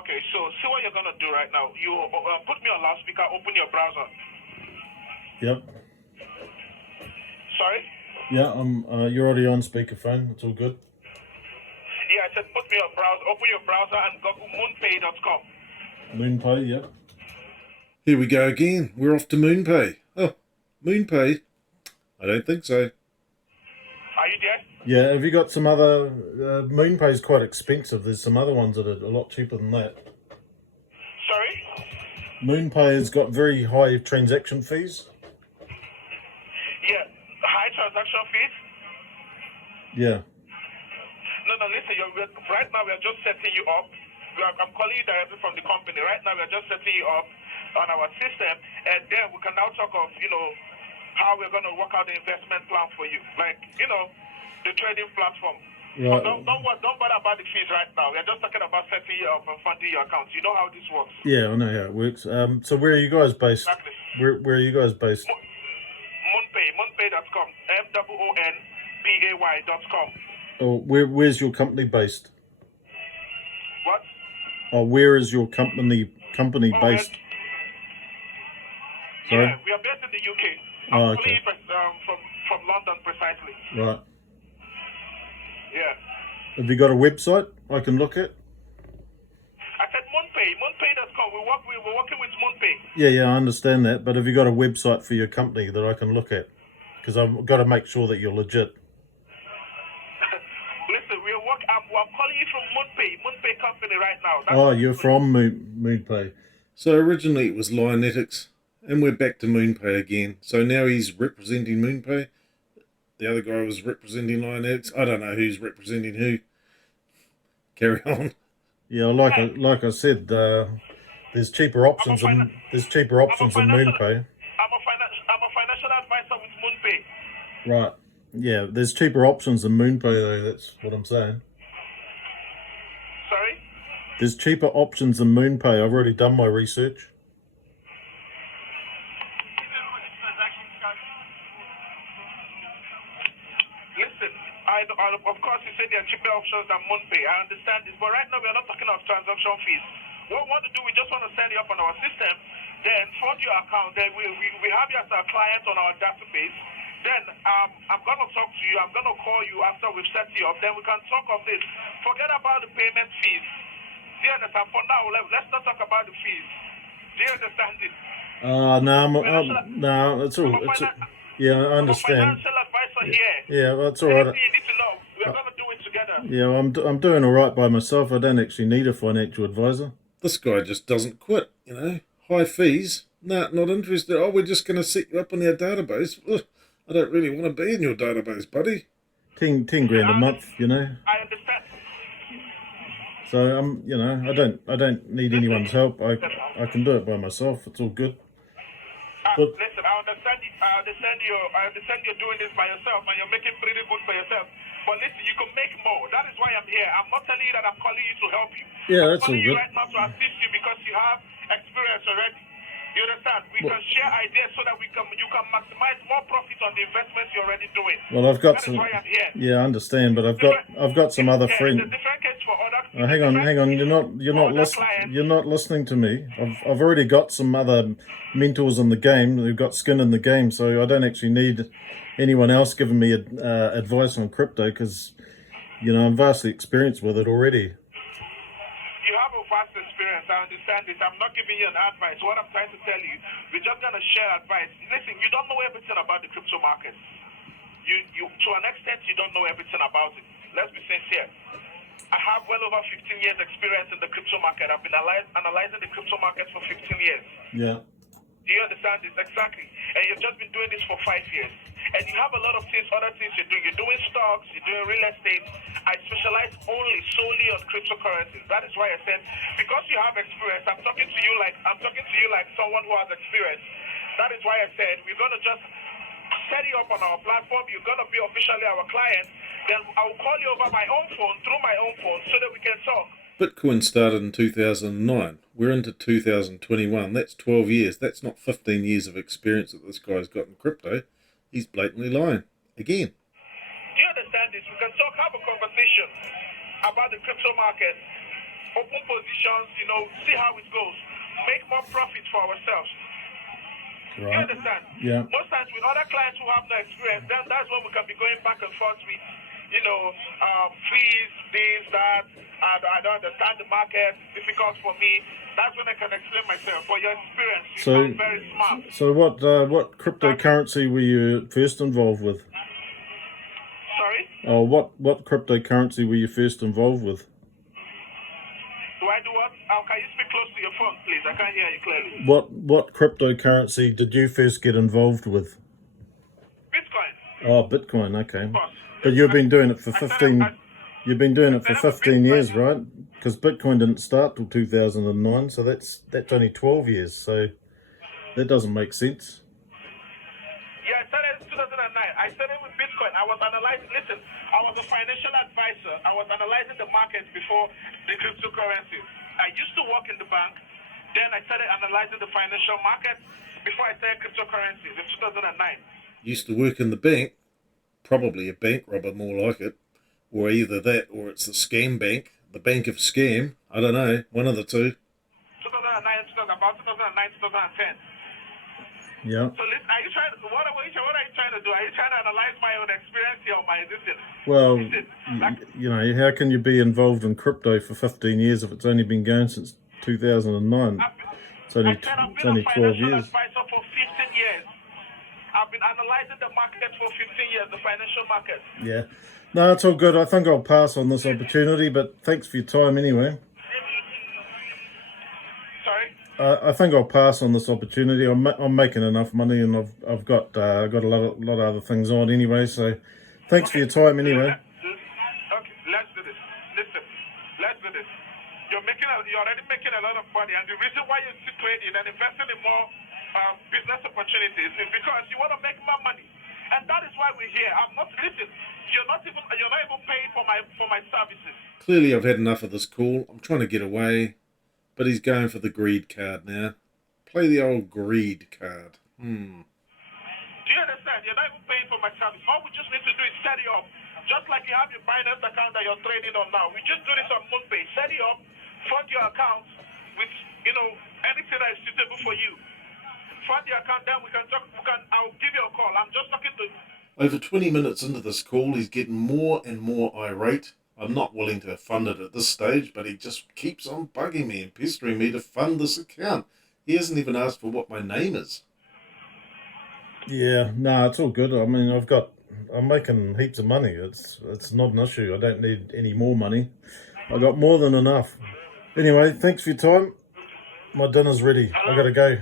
okay, so see what you're going to do right now. You put me on loudspeaker, open your browser. Yep. Sorry? Yeah, you're already on speakerphone. It's all good. Yeah, I said put me on browser, open your browser and go to moonpay.com. Moonpay, yep. Here we go again. We're off to Moonpay. Oh, Moonpay? I don't think so. Are you there? Yeah, have you got some other... Moonpay's quite expensive. There's some other ones that are a lot cheaper than that. Sorry? Moonpay has got very high transaction fees. Yeah, high transaction fees? Yeah. No, listen, right now we are just setting you up. I'm calling you directly from the company. Right now we are just setting you up on our system, and then we can now talk of, how we're going to work out the investment plan for you. Like, the trading platform. Right. So don't bother about the fees right now. We're just talking about setting you up and funding your accounts. You know how this works. Yeah, I know how it works. So where are you guys based? Exactly. Where are you guys based? Moonpay.com. MOONPAY.com. Oh, where's your company based? What? Oh, where is your company based? Sorry? Yeah, we are based in the UK. Oh, I'm okay. from London precisely. Right. Yeah. Have you got a website I can look at? I said Moonpay, Moonpay.com. We're working with Moonpay. Yeah, I understand that. But have you got a website for your company that I can look at? Because I've got to make sure that you're legit. Listen, I'm calling you from Moonpay company right now. Oh, you're from Moonpay. So originally it was Lionetix, and we're back to Moonpay again. So now he's representing Moonpay. The other guy was representing Lionetix. I don't know who's representing who. Carry on. Yeah, like I said, there's cheaper options in Moonpay. I'm a financial advisor with Moonpay. Right. Yeah, there's cheaper options in Moonpay though. That's what I'm saying. Sorry? There's cheaper options in Moonpay. I've already done my research. Listen, of course you say there are cheaper options than Moonpay. I understand this, but right now we are not talking of transaction fees. What we want to do, we just want to set you up on our system, then fund your account, then we have you as a client on our database. Then I'm going to talk to you, I'm going to call you after we've set you up, then we can talk of this. Forget about the payment fees. Do you understand? For now, let's not talk about the fees. Do you understand this? No, it's all. Yeah, I understand. I'm a financial advisor here. Yeah, that's all right. Anything you need to know, we're going to do it together. Yeah, I'm doing all right by myself. I don't actually need a financial advisor. This guy just doesn't quit, High fees? Nah, not interested. Oh, we're just going to set you up on our database. Ugh, I don't really want to be in your database, buddy. 10 grand a month, I understand. So I don't need anyone's help. I can do it by myself. It's all good. But Listen, I understand you're doing this by yourself and you're making pretty good for yourself. But listen, you can make more. That is why I'm here. I'm not telling you that I'm calling you to help you. Yeah, I'm that's all calling good. you right now to assist you because you have experience already. You understand? We can share ideas so that you can maximize more profit on the investments you're already doing. Well, I've got That some. is why I'm here. Yeah, I understand, but I've got some other friends. It's a different case for other. Hang on. You're not listening to me. I've already got some other mentors in the game who've got skin in the game, so I don't actually need anyone else giving me advice on crypto because, I'm vastly experienced with it already. You have a vast experience. I understand this. I'm not giving you an advice. What I'm trying to tell you, we're just gonna share advice. Listen, you don't know everything about the crypto market. You to an extent, you don't know everything about it. Let's be sincere. I have well over 15 years experience in the crypto market. I've been analyzing the crypto market for 15 years. Yeah. Do you understand this? Exactly. And you've just been doing this for 5 years. And you have a lot of other things you're doing. You're doing stocks, you're doing real estate. I specialize solely on cryptocurrencies. That is why I said, because you have experience, I'm talking to you like someone who has experience. That is why I said we're gonna just set you up on our platform. You're gonna be officially our client. Then I'll call you over my own phone, through my own phone, so that we can talk. Bitcoin started in 2009. We're into 2021. That's 12 years. That's not 15 years of experience that this guy's got in crypto. He's blatantly lying. Again. Do you understand this? We can talk, have a conversation about the crypto market, open positions, see how it goes, make more profit for ourselves. Right. You understand? Yeah. Most times with other clients who have no experience, then that's when we can be going back and forth with, fees, this, that. I don't understand the market. It's difficult for me. That's when I can explain myself. For your experience, you sound very smart. So what cryptocurrency were you first involved with? Sorry? Oh, what cryptocurrency were you first involved with? Do I do what? Can you speak close to your phone, please? I can't hear you clearly. What cryptocurrency did you first get involved with? Bitcoin. Oh, Bitcoin. Okay. Of course. But you've been doing it for 15. You've been doing it for 15 years, right? Because Bitcoin didn't start till 2009, so that's only 12 years. So that doesn't make sense. Yeah, I started in 2009. I started with Bitcoin. I was analyzing. Listen, I was a financial advisor. I was analyzing the markets before the cryptocurrencies. I used to work in the bank. Then I started analyzing the financial markets before I started cryptocurrencies in 2009. Used to work in the bank. Probably a bank robber, more like it. Or either that or it's the scam bank. The bank of scam. I don't know. One of the two. 2009, about 2009, 2010. Yeah. So listen, are you trying? What are you trying to do? Are you trying to analyze my own experience here or my existence? Well, how can you be involved in crypto for 15 years if it's only been going since 2009? It's only 12 years. Advisor for 15 years. I've been analyzing the market for 15 years, the financial market. Yeah. No, it's all good. I think I'll pass on this opportunity, but thanks for your time anyway. Sorry? I think I'll pass on this opportunity. I'm making enough money, and I've got a lot of other things on anyway. So, thanks for your time anyway. Okay, let's do this. Listen, let's do this. You're already making a lot of money, and the reason why you're still trading and investing in more business opportunities is because you want to make more money, and that is why we're here. You're not even paying for my services. Clearly, I've had enough of this call. I'm trying to get away. But he's going for the greed card now. Play the old greed card. Do you understand? You're not even paying for my service. All we just need to do is set you up. Just like you have your Binance account that you're trading on now. We just do this on Moonpay. Set you up, fund your account with, anything that is suitable for you. Fund your account, then we can talk. I'll give you a call. I'm just talking to... Over 20 minutes into this call, he's getting more and more irate. I'm not willing to fund it at this stage, but he just keeps on bugging me and pestering me to fund this account. He hasn't even asked for what my name is. Yeah, no, it's all good. I mean, I'm making heaps of money. It's not an issue. I don't need any more money. I got more than enough. Anyway, thanks for your time. My dinner's ready. I gotta go.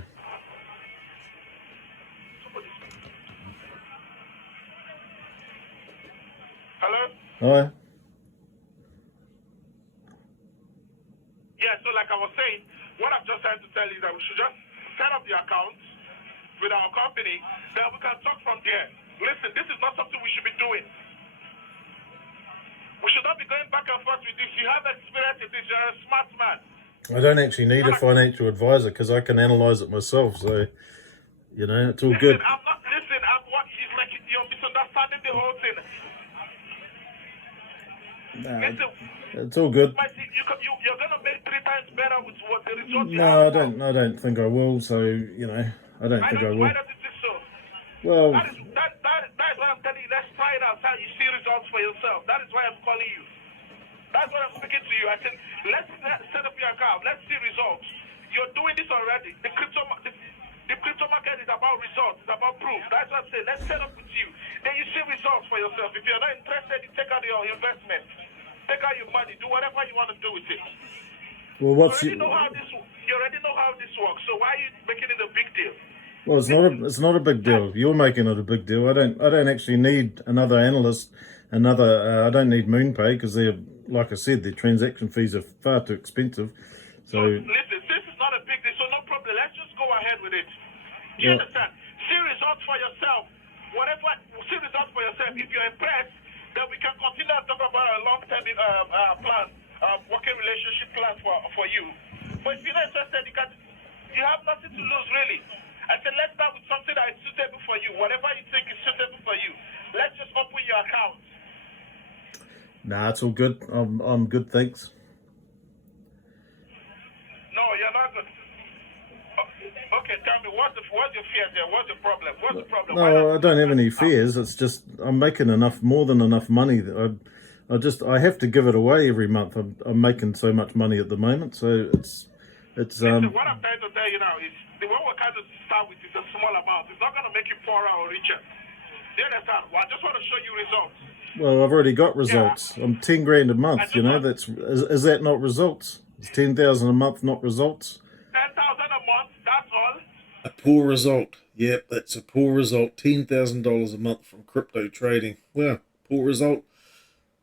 Hello? Hi. Yeah, so like I was saying, what I'm just trying to tell you is that we should just set up the account with our company, then we can talk from there. Listen, this is not something we should be doing. We should not be going back and forth with this. You have experience in this. You're a smart man. I don't actually need a financial advisor because I can analyze it myself. So, you know, it's all Listen, good. I'm not, listen, I'm what, it's like you're misunderstanding the whole thing. Listen, It's all good. you're going to make 3 times better with what the results you No, have now. I don't think I will. So, you know, I don't think I Why will. does it do so? Well, That is what I'm telling you. Let's try it out. How you see results for yourself. That is why I'm calling you. That's why I'm speaking to you. I said, let's set up your account. Let's see results. You're doing this already. The crypto market is about results. It's about proof. That's what I'm saying. Let's set up with you. Then you see results for yourself. If you're not interested, you take out your investment. Take out your money. Do whatever you want to do with it. well, You already know how this works. So why are you making it a big deal? well, it's not a big deal. You're making it a big deal. I don't actually need another analyst. I don't need Moonpay because they're, like I said, their transaction fees are far too expensive. So Listen, this is not a big deal, so no problem. Let's just go ahead with it. Do you understand? See results for yourself. See results for yourself. If you're impressed, then we can continue to talk about a long-term plan, working relationship plan for you. But if you're not interested, you have nothing to lose, really. I said, let's start with something that is suitable for you. Whatever you think is suitable for you. Let's just open your account. nah, it's all good. I'm good, thanks. No, you're not good. Okay, tell me, what's your fear there? What's the problem? What's the problem? No, I don't have any fears. It's just I'm making more than enough money. I have to give it away every month. I'm making so much money at the moment, so it's Listen, what I'm trying to tell you now is the one we're kind of start with is a small amount. It's not going to make you poorer or richer. Do you understand? Well, I just want to show you results. Well, I've already got results. I'm 10 grand a month. You know, is that not results? Is 10,000 a month not results? 10,000 a month. That's all. A poor result. Yep, that's a poor result. $10,000 a month from crypto trading. Well, poor result.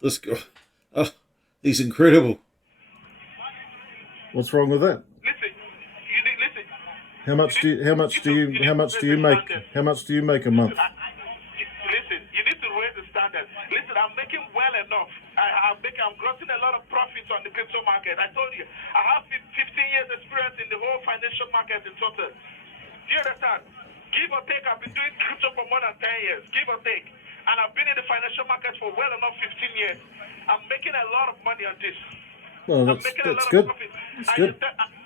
This guy, he's incredible. What's wrong with that? Listen. How much do you make a month? Listen, you need to raise the standard. Listen, I'm making well enough. I'm grossing a lot of profits on the crypto market. I told you, I have 15 years experience in the whole financial market in total. Do you understand? Give or take, I've been doing crypto for more than 10 years. Give or take. And I've been in the financial market for well enough 15 years. I'm making a lot of money on this. Well, I'm making a lot good. of profit. That's good.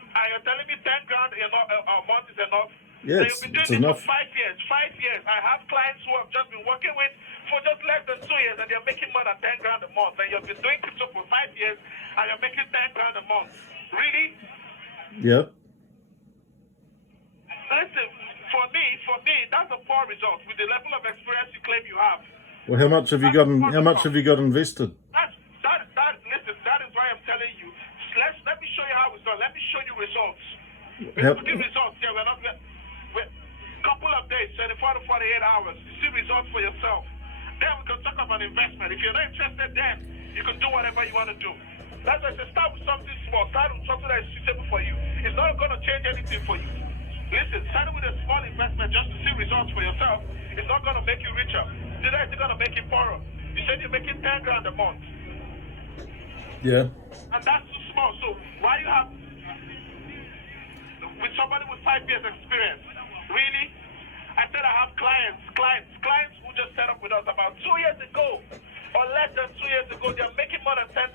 Are you telling me 10 grand a month is enough? Yeah, You've been doing it's this enough. for 5 years. 5 years. I have clients who have just been working with for just less than 2 years, and they're making more than 10 grand a month. And you've been doing crypto for 5 years, and you're making 10 grand a month. Really? Yeah. Listen, for me, that's a poor result with the level of experience you claim you have. Well, how much have you got invested? Listen, that is why I'm telling you. Let me show you how it's done. Let me show you results. How- We're looking results here. We're couple of days, 24 to 48 hours. You see results for yourself. Then we can talk about investment. If you're not interested, then you can do whatever you want to do. That's why I say start with something small. Start with something that is suitable for you. It's not going to change anything for you. Listen, start with a small investment just to see results for yourself. It's not going to make you richer. Neither is it going to make you poorer. You said you're making 10 grand a month. Yeah. And that's too small. So why you have with somebody with 5 years experience? Really? I said I have clients who just set up with us about 2 years ago or less than 2 years ago. They're making more than 10,000.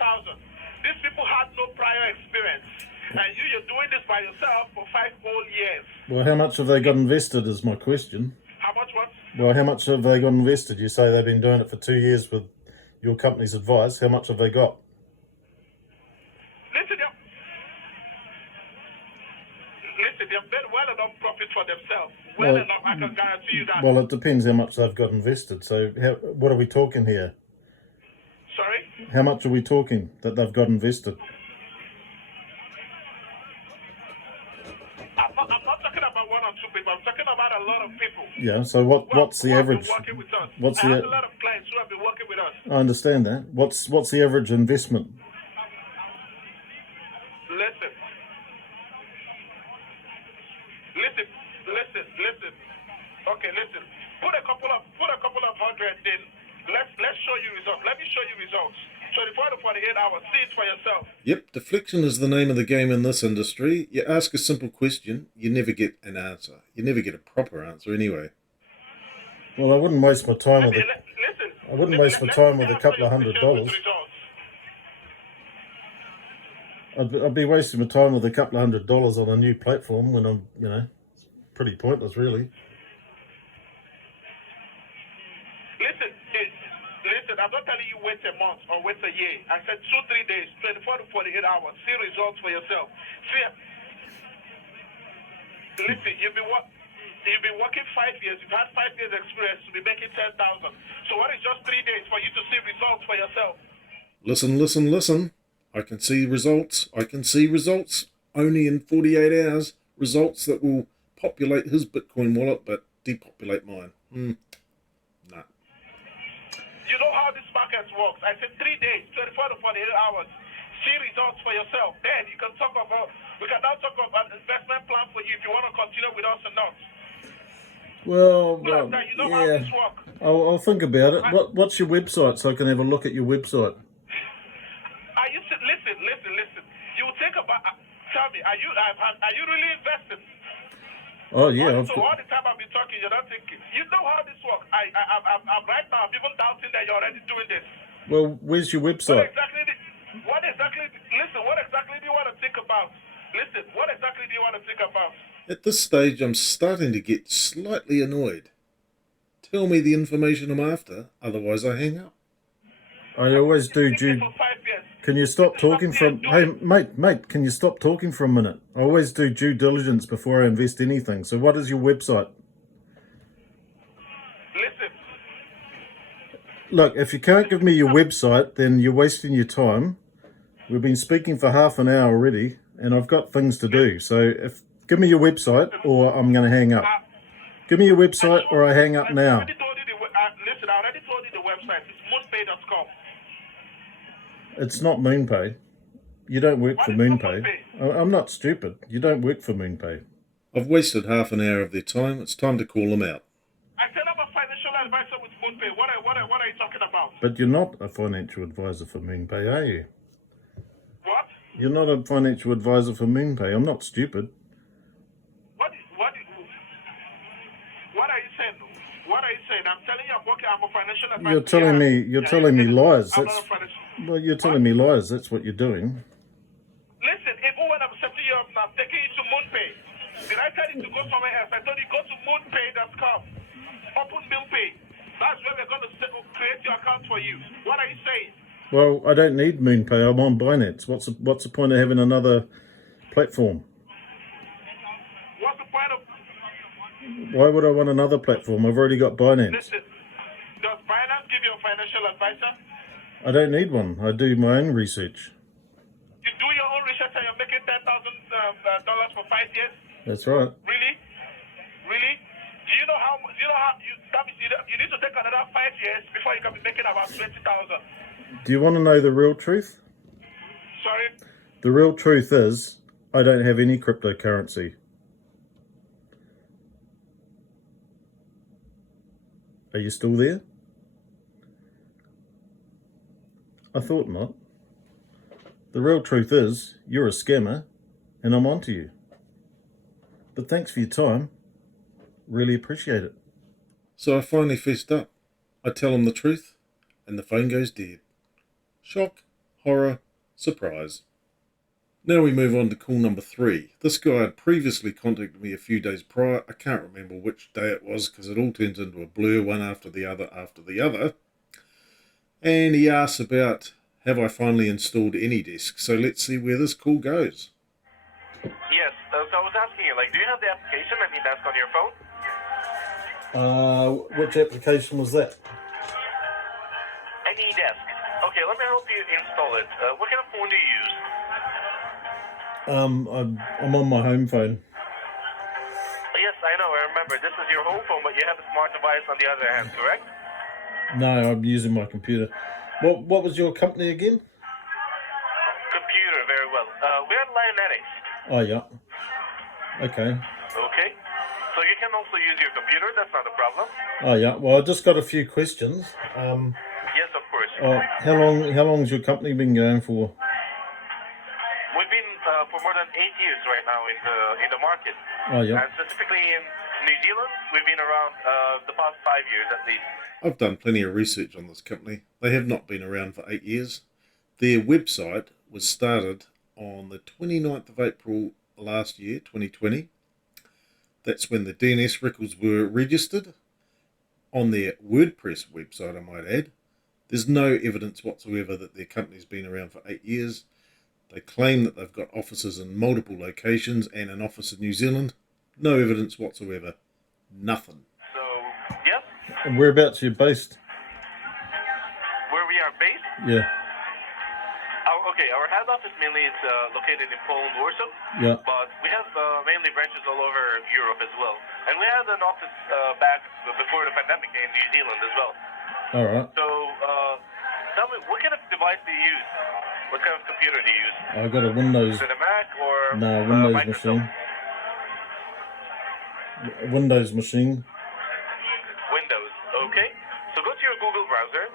These people had no prior experience. And you're doing this by yourself for 5 whole years. Well, how much have they got invested is my question. How much what? Well, how much have they got invested? You say they've been doing it for 2 years with your company's advice. How much have they got? Listen, they've made well enough profit for themselves. Well enough, I can guarantee you that. Well, it depends how much they've got invested. So what are we talking here? Sorry? How much are we talking that they've got invested? I'm not talking about 1 or 2 people. I'm talking about a lot of people. Yeah, so what's the average? Who have been working with us. What's I the? have a lot of clients who have been working with us. I understand that. What's the average investment? Listen. Okay, listen. Put a couple of hundred in. Let's show you results. Let me show you results. 24 to 48 hours. See it for yourself. Yep, deflection is the name of the game in this industry. You ask a simple question, you never get an answer. You never get a proper answer anyway. Well, I wouldn't waste my time with it. Listen. I wouldn't waste my time with a couple of $100. I'd be wasting my time with a couple of $100 on a new platform when I'm, it's pretty pointless, really. Listen, I'm not telling you wait a month or wait a year. I said 2-3 days, 24 to 48 hours. See results for yourself. Listen, you've been working 5 years. You've had 5 years experience to be making 10,000. So what is just 3 days for you to see results for yourself? Listen. I can see results. Only in 48 hours. Results that will populate his Bitcoin wallet, but depopulate mine. Nah. You know how this market works. I said 3 days, 24 to 48 hours. See results for yourself. Then we can now talk about an investment plan for you if you want to continue with us or not. Well, You know how this works. I'll think about it. What's your website so I can have a look at your website? Listen. You think about. Tell me, are you really invested? Oh yeah. So all the time I've been talking, you're not thinking. You know how this works. I'm right now. I'm even doubting that you're already doing this. Well, where's your website? What exactly do you want to think about? Listen, what exactly do you want to think about? At this stage, I'm starting to get slightly annoyed. Tell me the information I'm after, otherwise I hang up. I always do, Jude. For 5 years. Can you stop talking Hey, mate, can you stop talking for a minute? I always do due diligence before I invest anything. So what is your website? Listen. Look, if you can't give me your website, then you're wasting your time. We've been speaking for half an hour already, and I've got things to do. So give me your website or I'm going to hang up. Give me your website or I hang up now. Listen, I already told you the website. It's moonpay.com. It's not Moonpay. You don't work for Moonpay. I'm not stupid. You don't work for Moonpay. I've wasted half an hour of their time. It's time to call them out. I said I'm a financial advisor with Moonpay. What are you talking about? But you're not a financial advisor for Moonpay, are you? What? You're not a financial advisor for Moonpay. I'm not stupid. What are you saying? What are you saying? I'm telling you, I'm a financial advisor. You're telling me lies. I'm not a financial. Well, you're telling me lies. That's what you're doing. Listen, even when I'm setting you up now, I'm taking you to Moonpay. Did I tell you to go somewhere else? I told you go to moonpay.com. Open Moonpay. That's where we're going to create your account for you. What are you saying? Well, I don't need Moonpay. I'm on Binance. What's the point of having another platform? What's the point of... Why would I want another platform? I've already got Binance. Listen, does Binance give you a financial advisor? I don't need one. I do my own research. You do your own research and you're making $10,000 for 5 years? That's right. Really? Do you know how that means you need to take another 5 years before you can be making about 20,000. Do you want to know the real truth? Sorry? The real truth is I don't have any cryptocurrency. Are you still there? I thought not. The real truth is, you're a scammer, and I'm onto you. But thanks for your time. Really appreciate it. So I finally fessed up. I tell him the truth, and the phone goes dead. Shock, horror, surprise. Now we move on to call number 3. This guy had previously contacted me a few days prior. I can't remember which day it was because it all turns into a blur, one after the other. And he asks about, have I finally installed Anydesk? So let's see where this call goes. Yes, so I was asking you, do you have the application Anydesk on your phone? Which application was that? Anydesk. Okay, let me help you install it. What kind of phone do you use? I'm on my home phone. Yes, I know, I remember. This is your home phone, but you have a smart device on the other hand, correct? No, I'm using my computer. What was your company again? Computer, very well. We're Lionetix. Oh, yeah. Okay. Okay. So you can also use your computer, that's not a problem. Oh, yeah. Well, I just got a few questions. Yes, of course. How long's your company been going for? We've been for more than 8 years right now in the market. Oh, yeah. And specifically in New Zealand, we've been around the past 5 years at least. I've done plenty of research on this company. They have not been around for 8 years. Their website was started on the 29th of April last year, 2020. That's when the DNS records were registered on their WordPress website, I might add. There's no evidence whatsoever that their company's been around for 8 years. They claim that they've got offices in multiple locations and an office in New Zealand. No evidence whatsoever. Nothing. So, yes, And whereabouts are you based? where we are based. Yeah. Our head office mainly is located in Poland, Warsaw. Yeah. But we have mainly branches all over Europe as well. And we had an office back before the pandemic in New Zealand as well. All right. So, tell me, what kind of device do you use? What kind of computer do you use? I got a Windows. Is it a Mac or Windows Microsoft? machine. Windows machine. Windows, okay. So go to your Google browser.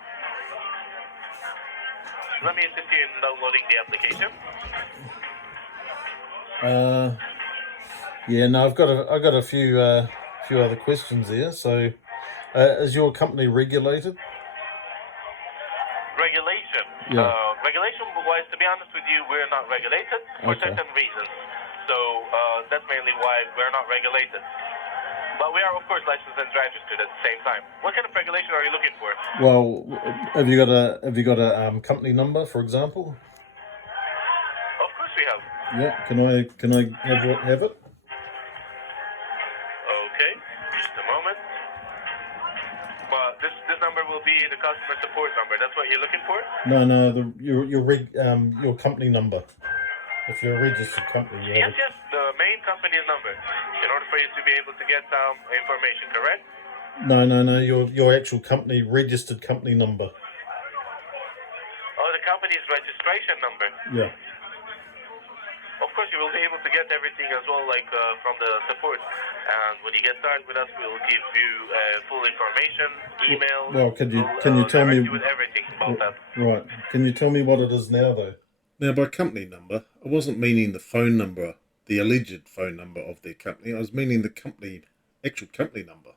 Let me assist you in downloading the application. Yeah. No, I've got a few other questions there. So, is your company regulated? Regulation. Yeah. Regulation-wise, to be honest with you, we're not regulated for Okay. certain reasons. So that's mainly why we're not regulated. But we are, of course, licensed and registered at the same time. What kind of regulation are you looking for? Well, have you got a company number, for example? Of course we have. Yeah. Can I have it? Okay, just a moment. But this number will be the customer support number. That's what you're looking for? No, your company number. If you're a registered company, you have Yes, the main company's number. In order for you to be able to get some information, correct? No, your actual company, registered company number. Oh, the company's registration number. Yeah. Of course, you will be able to get everything as well, like from the support. And when you get started with us, we will give you full information, email. Well, can you tell me you with everything about that? Right. Can you tell me what it is now, though? Now, by company number, I wasn't meaning the phone number, the alleged phone number of their company. I was meaning the actual company number.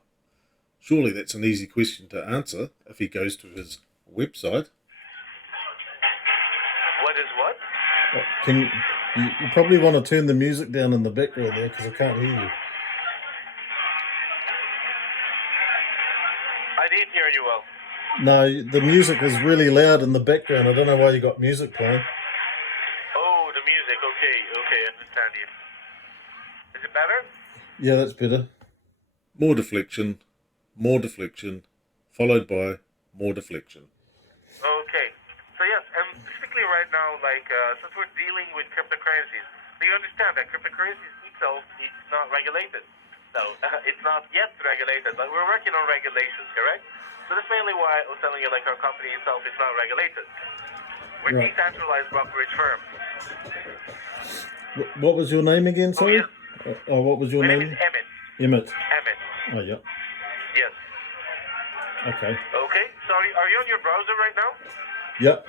Surely that's an easy question to answer if he goes to his website. What is what? You probably want to turn the music down in the background there because I can't hear you. I didn't hear you well. No, the music is really loud in the background. I don't know why you got music playing. Oh, the music. Okay, I understand you. Is it better? Yeah, that's better. More deflection, followed by more deflection. Okay. So yes, and specifically right now, like since we're dealing with cryptocurrencies, do you understand that cryptocurrencies itself is not regulated? So it's not yet regulated, but we're working on regulations, correct? So that's mainly why I was telling you, like our company itself is not regulated. We're Right. decentralized brokerage firm. What was your name again, sorry? yes. What was your My name name? is Emmett. Emmett. Emmett. Oh, yeah. Yes. Okay. Okay. Sorry, are you on your browser right now? Yep.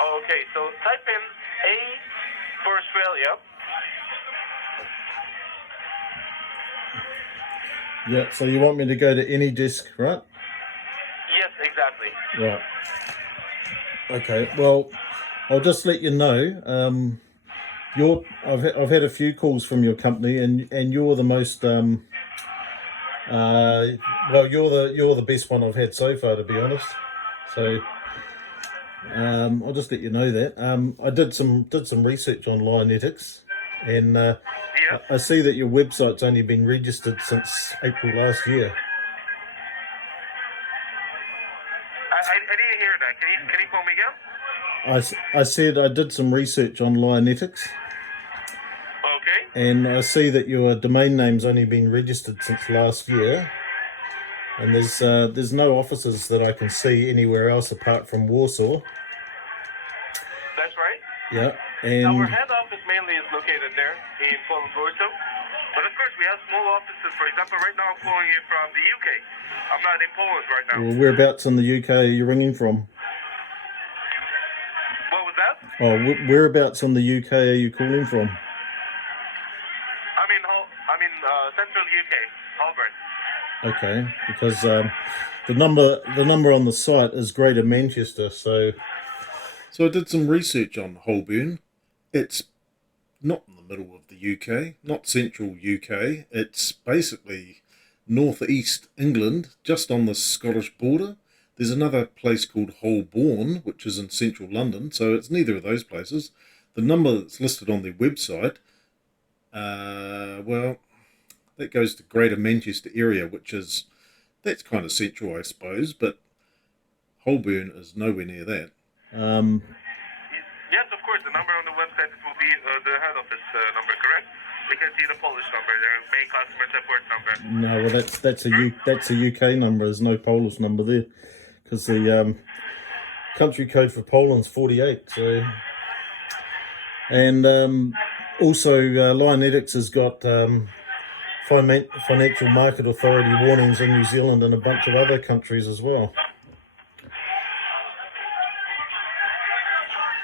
Oh, okay. So type in A for Australia. Yeah, so you want me to go to Anydesk, right? Yes, exactly. Right. Okay. Well, I'll just let you know. I've had a few calls from your company, and you're the most you're the best one I've had so far, to be honest. So I'll just let you know that. I did some research on Lionetix, and Yeah. I see that your website's only been registered since April last year. I didn't hear that. Can you call me again? I said I did some research on Lionetix, Okay. and I see that your domain name's only been registered since last year, and there's no offices that I can see anywhere else apart from Warsaw. That's right. Yeah, Our and head office mainly is located there in Poland, Warsaw. But of course, we have small offices places. For example, right now I'm calling you from the UK. I'm not in Poland right now. Well, whereabouts in the UK are you ringing from? What was that? Oh, whereabouts in the UK are you calling from? I'm in central UK, Auburn. Okay, because the number on the site is Greater Manchester, so So I did some research on Holborn. It's not in the middle of the UK, not central UK. It's basically northeast England, just on the Scottish border. There's another place called Holborn, which is in central London, so it's neither of those places. The number that's listed on their website, well, that goes to Greater Manchester area, that's kind of central, I suppose, but Holborn is nowhere near that. Yes, of course. The number on the website will be the head office number, correct? We can see the Polish number, their main customer support number. No, well, that's a UK number. There's no Polish number there, because the country code for Poland's 48. So, and also Lionetix has got financial market authority warnings in New Zealand and a bunch of other countries as well.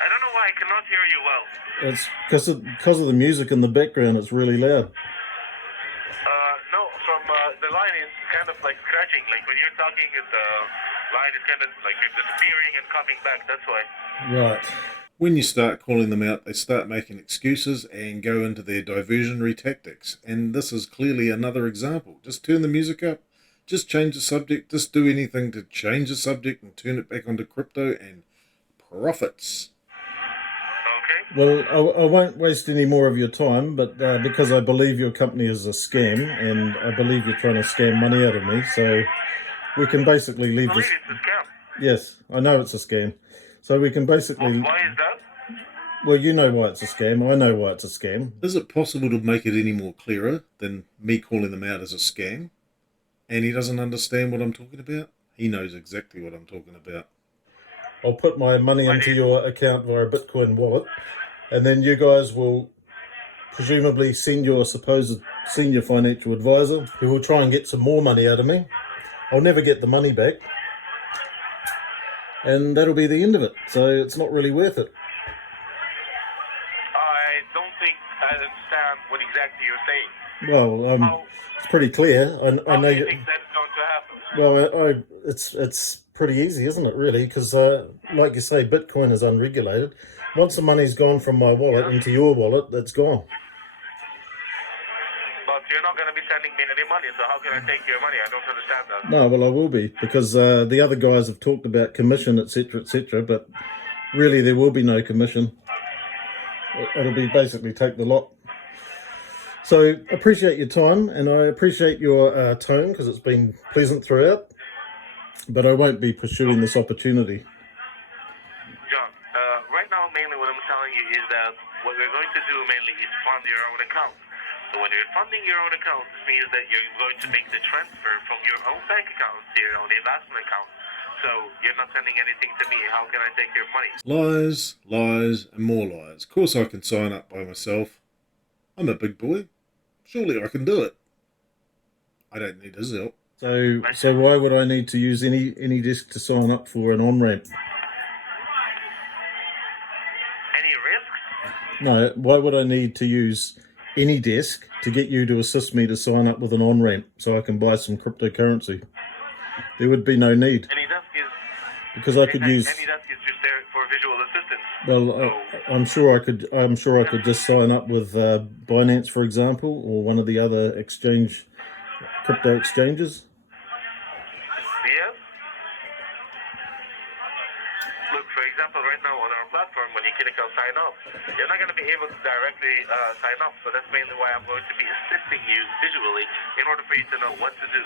I don't know why I cannot hear you well. It's because of the music in the background. It's really loud. No, from the line is kind of like scratching. Like when you're talking, the line is kind of like you're disappearing and coming back. That's why. Right. When you start calling them out, they start making excuses and go into their diversionary tactics. And this is clearly another example. Just turn the music up, just change the subject, just do anything to change the subject and turn it back onto crypto and profits. Okay. Well, I won't waste any more of your time, but because I believe your company is a scam, and I believe you're trying to scam money out of me, so we can basically leave I this. believe it's a scam. Yes, I know it's a scam. So we can basically. Why is that? Well, you know why it's a scam. I know why it's a scam. Is it possible to make it any more clearer than me calling them out as a scam? And he doesn't understand what I'm talking about? He knows exactly what I'm talking about. I'll put my money into your account via a Bitcoin wallet, and then you guys will presumably send your supposed senior financial advisor, who will try and get some more money out of me. I'll never get the money back, and that'll be the end of it. So it's not really worth it. I don't think I understand what exactly you're saying. Well, it's pretty clear. I How know do you you. think that's going to happen? Well, it's pretty easy, isn't it? Really, because like you say, Bitcoin is unregulated. Once the money's gone from my wallet into your wallet, it's gone. But you're not going to be sending me any money, so how can I take your money? I don't understand that. No, well, I will be, because the other guys have talked about commission, etc., but really there will be no commission. It'll be basically take the lot. So appreciate your time, and I appreciate your tone, because it's been pleasant throughout, but I won't be pursuing this opportunity. John, right now mainly what I'm telling you is that what we're going to do mainly is fund your own account. So when you're funding your own account, this means that you're going to make the transfer from your own bank account to your own investment account. So you're not sending anything to me. How can I take your money? Lies, lies, and more lies. Of course I can sign up by myself. I'm a big boy. Surely I can do it. I don't need his help. So why would I need to use Anydesk to sign up for an on-ramp? Any risks? No, why would I need to use Anydesk to get you to assist me to sign up with an on-ramp so I can buy some cryptocurrency? There would be no need, Anydesk is because I could use. Anydesk is just there for visual assistance. Well, I'm sure I could just sign up with Binance, for example, or one of the other crypto exchanges. Yes. Look, for example, right now on our platform, when you click on sign up, you're not going to be able to directly sign up. So that's mainly why I'm going to be assisting you visually in order for you to know what to do.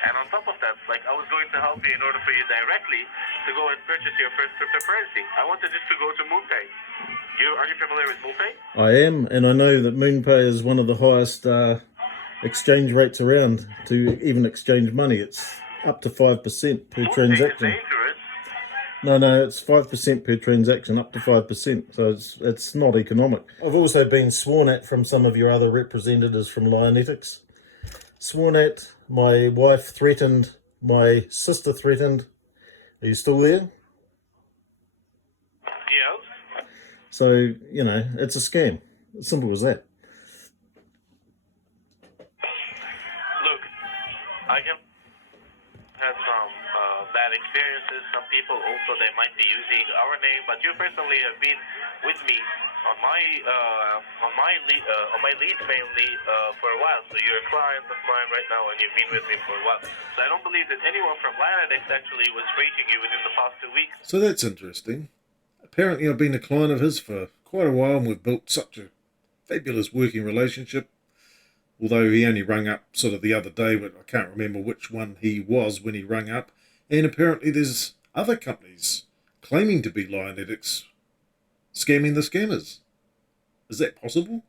And on top of that, like I was going to help you in order for you directly to go and purchase your first cryptocurrency. I wanted just to go to Moonpay. Are you familiar with Moonpay? I am, and I know that Moonpay is one of the highest exchange rates around to even exchange money. It's up to 5% per Moonpay transaction. is dangerous. No, it's 5% per transaction, up to 5%. So it's not economic. I've also been sworn at from some of your other representatives from Lionetix. sworn at, my wife threatened, my sister threatened. Are you still there? Yes. So, you know, it's a scam. As simple as that. Look, I can had some bad experiences. Some people also, they might be using our name, but you personally have been with me on my lead mainly for a while. So you're a client of mine right now, and you've been with me for a while. So I don't believe that anyone from Lionetix actually was reaching you within the past 2 weeks. So that's interesting. Apparently I've been a client of his for quite a while, and we've built such a fabulous working relationship. Although he only rung up sort of the other day, but I can't remember which one he was when he rung up. And apparently there's other companies claiming to be Lionetix scamming the scammers. Is that possible?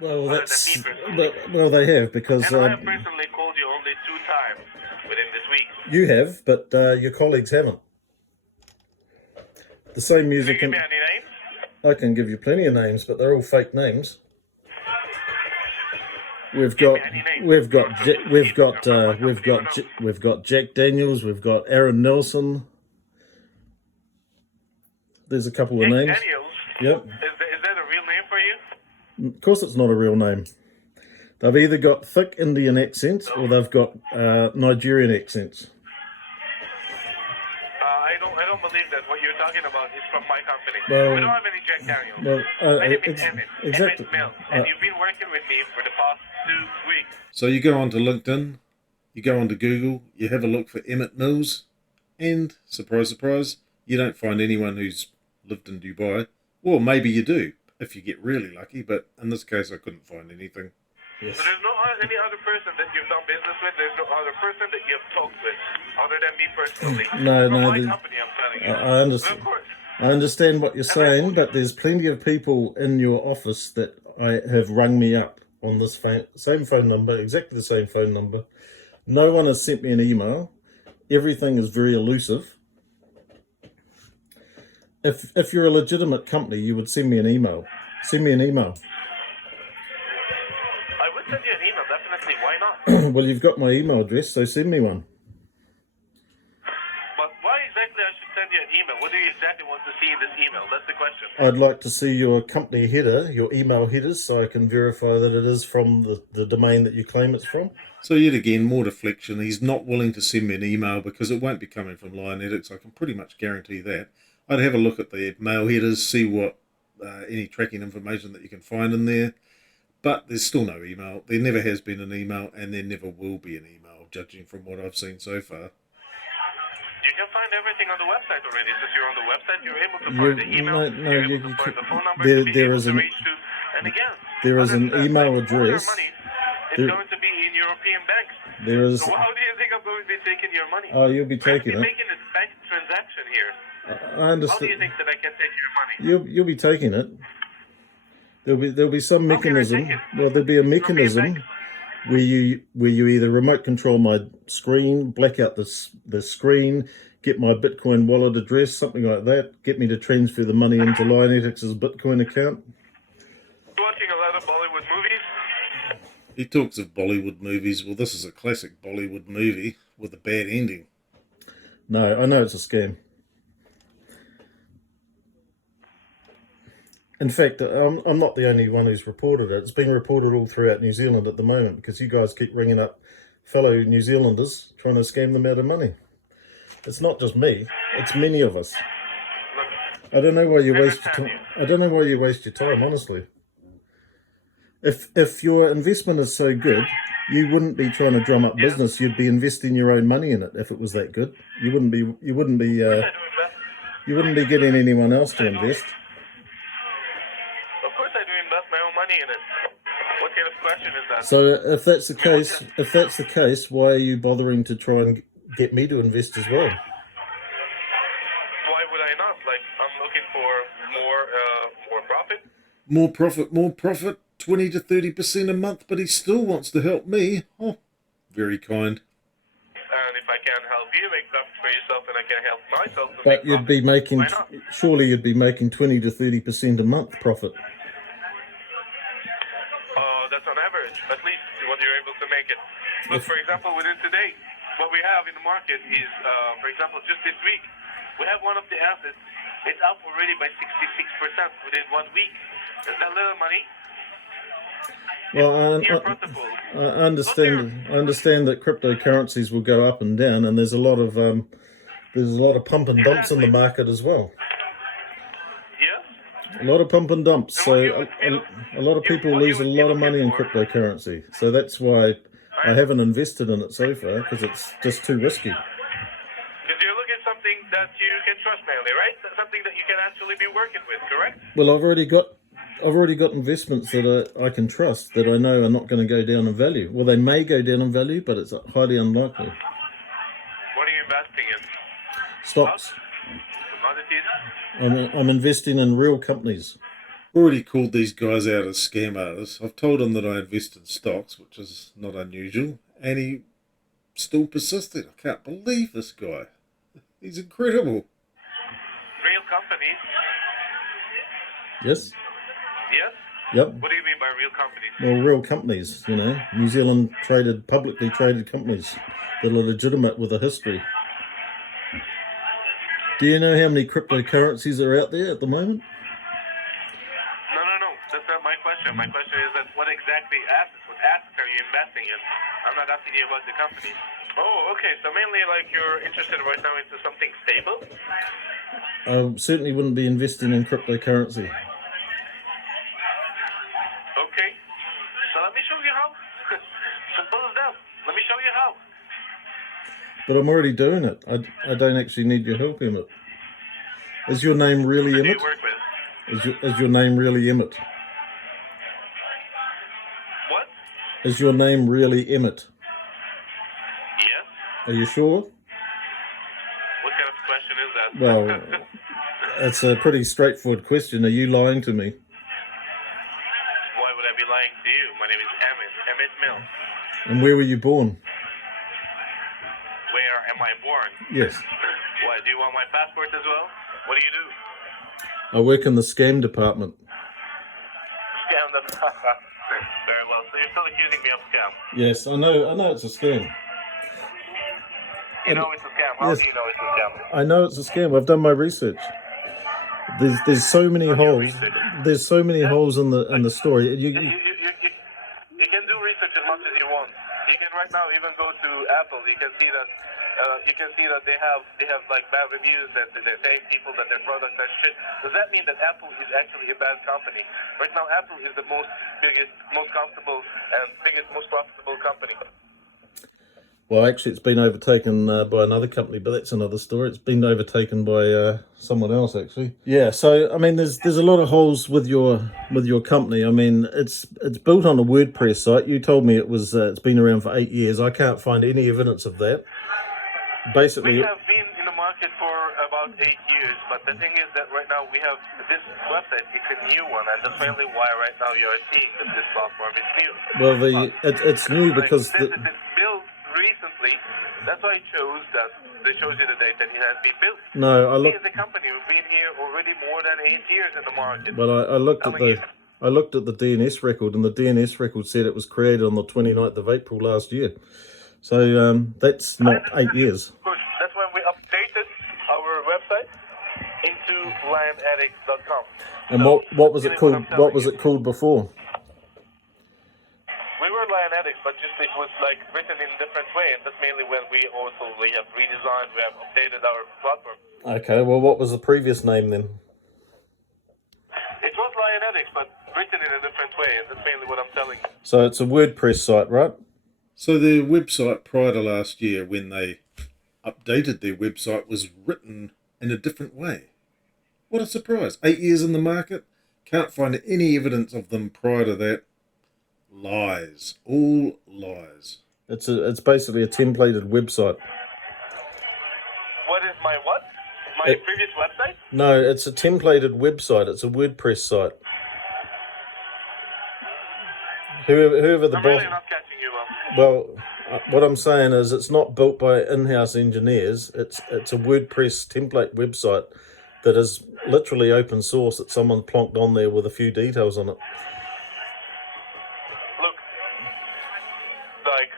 Well, Other that's... than me personally. Well, they have, because And I have personally called you only 2 times within this week. you have, but your colleagues haven't. The same Can you music... give me any names? I can give you plenty of names, but they're all fake names. We've got Jack Daniels, we've got Aaron Nelson. There's a couple of names. Daniels? Yep. Is that a real name for you? Of course it's not a real name. They've either got thick Indian accents or they've got Nigerian accents. I don't believe that what you're talking about is from my company. Well, we don't have any Jack Daniels. Well, My name is Emmett exactly. Mills, and you've been working with me for the past 2 weeks. So you go onto LinkedIn, you go onto Google, you have a look for Emmett Mills, and surprise, surprise, you don't find anyone who's lived in Dubai. Well, maybe you do, if you get really lucky, but in this case I couldn't find anything. Yes. So there's no any other person that you've done business with. There's no other person that you've talked with, other than me personally. No, From no, my the- company, I'm telling you. I understand. But of course, I understand what you're saying, but there's plenty of people in your office that have rung me up on this same phone number, exactly the same phone number. No one has sent me an email. Everything is very elusive. If you're a legitimate company, you would send me an email. Send me an email. I would send you an email, definitely. Why not? Well, you've got my email address, so send me one. But why exactly I should send you an email? What do you exactly want to see in this email? That's the question. I'd like to see your company header, your email headers, so I can verify that it is from the domain that you claim it's from. So yet again, more deflection. He's not willing to send me an email because it won't be coming from Lionetix. I can pretty much guarantee that. I'd have a look at the mail headers, see what any tracking information that you can find in there. But there's still no email. There never has been an email, and there never will be an email, judging from what I've seen so far. You can find everything on the website already. Since you're on the website, you're able to find the email, you're able to find the phone number, to be able to reach to. And again, there is an other than that, email all your address. money is There- going to be in European banks. There is. So how do you think I'm going to be taking your money? Oh, you'll be We're going to taking be it. making a bank transaction here. I How do you understand. think that I can take your money? You'll be taking it. There'll be some How can I mechanism. take it? Well, there'll be a European mechanism bank. where you either remote control my screen, black out the screen, get my Bitcoin wallet address, something like that, get me to transfer the money into Lionetix's Bitcoin account. Watching a lot of Bollywood movies. He talks of Bollywood movies. Well, this is a classic Bollywood movie with a bad ending. No, I know it's a scam. In fact, I'm not the only one who's reported it. It's being reported all throughout New Zealand at the moment because you guys keep ringing up fellow New Zealanders trying to scam them out of money. It's not just me; it's many of us. I don't know why you waste your time. I don't know why you waste your time, honestly. If your investment is so good, you wouldn't be trying to drum up business. You'd be investing your own money in it if it was that good. You wouldn't be getting anyone else to invest. Of course, I do invest my own money in it. What kind of question is that? So if that's the case, why are you bothering to try and get me to invest as well? Why would I not? Like, I'm looking for more profit. More profit, 20 to 30% a month, but he still wants to help me. Oh, very kind. And if I can help you make profit for yourself, and I can help myself to But make you'd be profit, making, why not? surely you'd be making 20 to 30% a month profit. That's on average. At least what you're able to make it. Look, for example, within today, what we have in the market is, for example, just this week, we have one of the assets. It's up already by 66% within 1 week. Is that little money? Well, Your protocol. I understand that cryptocurrencies will go up and down, and there's a lot of pump and dumps in the market as well. Yes? A lot of pump and dumps, so a lot of people lose a lot of money in cryptocurrency. So that's why I haven't invested in it so far, because it's just too risky. Because you're looking at something that you can trust mainly, right? Something that you can actually be working with, correct? Well, I've already got investments that I can trust, that I know are not going to go down in value. Well, they may go down in value, but it's highly unlikely. What are you investing in? Stocks. Commodities? I'm investing in real companies. Already called these guys out as scam artists. I've told him that I invest in stocks, which is not unusual, and he still persisted. I can't believe this guy. He's incredible. Real companies? Yes? Yes? Yep. What do you mean by real companies? Well, real companies, New Zealand publicly traded companies that are legitimate with a history. Do you know how many cryptocurrencies are out there at the moment? No. That's not my question. My question is that what exactly what assets are you investing in? I'm not asking you about the company. Oh, okay. So mainly like you're interested right now into something stable? I certainly wouldn't be investing in cryptocurrency. Okay. So let me show you how. Simple as that. Let me show you how. But I'm already doing it. I don't actually need your help, Emmett. Is your name really Who do Emmett? you work with? Is your name really Emmett? What? Is your name really Emmett? Yes. Are you sure? What kind of question is that? Well, it's a pretty straightforward question. Are you lying to me? Why would I be lying to you? My name is Emmett Mills. And where were you born? Where am I born? Yes. Why, do you want my passport as well? What do you do? I work in the scam department. Scam them. Very well. So you're still accusing me of scam. Yes, I know it's a scam. You know it's a scam. How Yes. do you know it's a scam? I know it's a scam. I've done my research. There's so many holes. There's so many holes in the story. You can do research as much as you want. You can right now even go to Apple. You can see that they have like bad reviews, that they're saying people that their products are shit. Does that mean that Apple is actually a bad company? Right now, Apple is the biggest, most comfortable, and most profitable company. Well, actually, it's been overtaken by another company, but that's another story. It's been overtaken by someone else, actually. Yeah. So, I mean, there's a lot of holes with your company. I mean, it's built on a WordPress site. You told me it's been around for 8 years. I can't find any evidence of that. Basically, We have been in the market for about 8 years, but the thing is that right now we have this website. It's a new one, and that's mainly why right now you are seeing that this platform is new. well, it's new because since it is built recently, that's why they shows you the date that it has been built. no, I We looked. as a company, we've been here already more than 8 years in the market. But I looked at the DNS record, and the DNS record said it was created on the 29th of April last year. So that's not 8 years. Good. That's when we updated our website into Lionetix.com. And So, what was it that's called? I'm telling What was you. it called before? We were Lionetix, but just it was like written in a different way, and that's mainly when we have redesigned, we have updated our platform. Okay. Well, what was the previous name then? It was Lionetix, but written in a different way, and that's mainly what I'm telling you. So it's a WordPress site, right? So their website prior to last year, when they updated their website, was written in a different way. What a surprise. 8 years in the market, can't find any evidence of them prior to that. Lies. All lies. It's basically a templated website. What is my what? My previous website? No, it's a templated website. It's a WordPress site. Whoever the I'm boss. really not catching you well. Well, what I'm saying is it's not built by in-house engineers. It's a WordPress template website that is literally open source that someone plonked on there with a few details on it. Look, like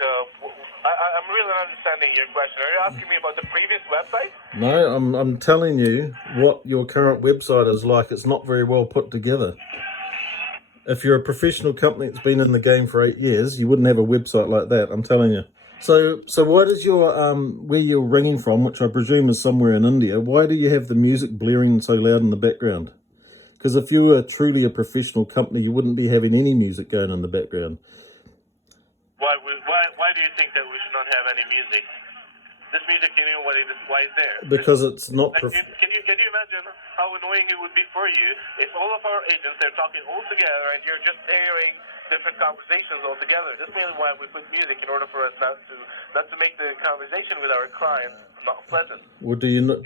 website? No, I'm telling you what your current website is like. It's not very well put together. If you're a professional company that's been in the game for 8 years, you wouldn't have a website like that, I'm telling you. So why does your, where you're ringing from, which I presume is somewhere in India, why do you have the music blaring so loud in the background? Because if you were truly a professional company, you wouldn't be having any music going in the background. Why do you think that we should not have any music? This music, you know, why it's there? Because it's not... Can you imagine how annoying it would be for you if all of our agents are talking all together and you're just hearing different conversations all together? This is why we put music in order for us not to make the conversation with our clients not pleasant. Well, do you not?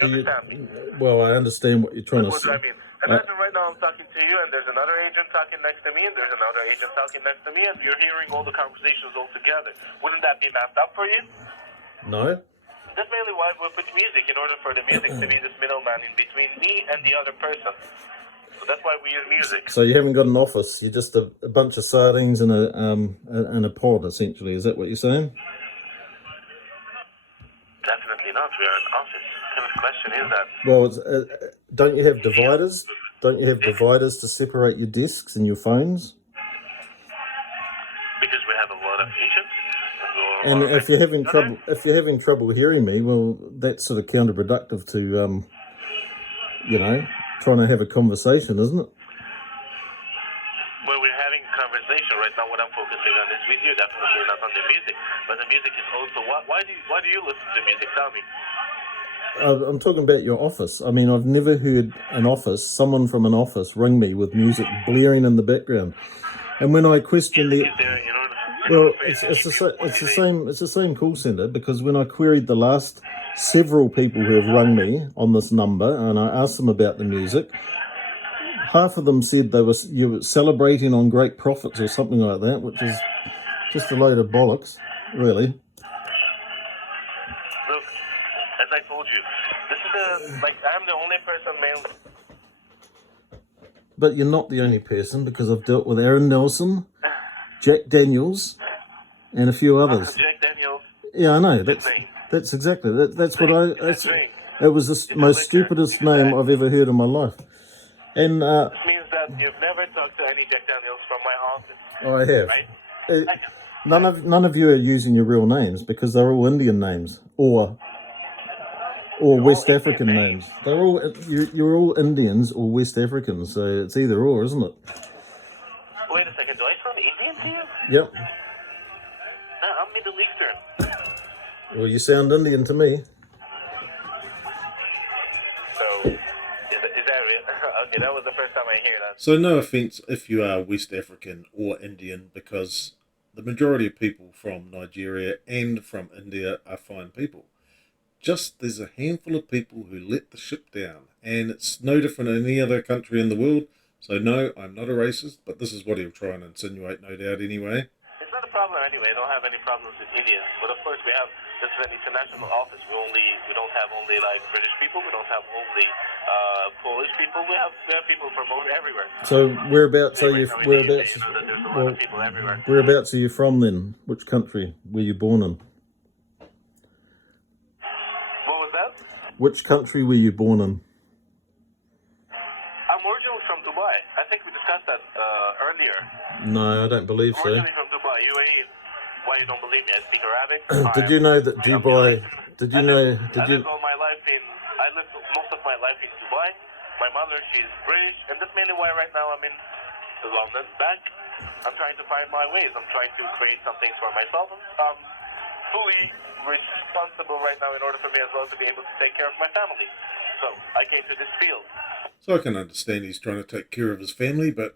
Well, I understand what you're trying to say. What do I mean? Imagine right now I'm talking to you, and there's another agent talking next to me, and there's another agent talking next to me, and you're hearing all the conversations all together. Wouldn't that be messed up for you? No. That's mainly why we put music, in order for the music to be this middleman in between me and the other person. So that's why we use music. So you haven't got an office. You're just a bunch of sardines in a pod, essentially. Is that what you're saying? Definitely not. We are an office. What kind of question is that? Well, don't you have dividers? Don't you have dividers to separate your desks and your phones? Because we have a lot of agents. And if you're having trouble hearing me, well, that's sort of counterproductive to, you know, trying to have a conversation, isn't it? Well, we're having a conversation right now. What I'm focusing on is with you, definitely not on the music. But the music is also why do you listen to music? Tell me. I'm talking about your office. I mean, I've never heard someone from an office ring me with music blaring in the background. And when I question well, it's the same call center, because when I queried the last several people who have rung me on this number and I asked them about the music, half of them said you were celebrating on great profits or something like that, which is just a load of bollocks, really. Look, as I told you, this is I'm the only person male. But you're not the only person, because I've dealt with Aaron Nelson, Jack Daniels, and a few others. Jack Daniels. Yeah, I know. That's exactly that's what I. It was the most stupidest name I've ever heard in my life. And this means that you've never talked to any Jack Daniels from my office. Oh, I have. Right? None of you are using your real names, because they're all Indian names or West African names. They're all you're all Indians or West Africans, so it's either or, isn't it? Wait a second. Do I sound Indian to you? Yep. No, I'm Middle Eastern. Well, you sound Indian to me. So, is that real? Okay, that was the first time I hear that. So no offence if you are West African or Indian, because the majority of people from Nigeria and from India are fine people. Just there's a handful of people who let the ship down, and it's no different in any other country in the world. So no, I'm not a racist, but this is what he'll try and insinuate, no doubt, anyway. It's not a problem anyway. I don't have any problems with Indians, but of course we have this is an international office. We don't have only like British people. We don't have only Polish people. We have people from everywhere. So whereabouts are you? Whereabouts are you from then? Which country were you born in? Which country were you born in? I'm originally from Dubai. I think we discussed that earlier. No, I don't believe so. Originally from Dubai, UAE. Why you don't believe me? I speak Arabic. Did you know that Dubai? I lived most of my life in Dubai. My mother, she's British, and that's mainly why right now I'm in London back. I'm trying to find my ways. I'm trying to create something for myself. I'm fully responsible right now in order for me as well to be able to take care of my family. So I came to this field. So I can understand he's trying to take care of his family, but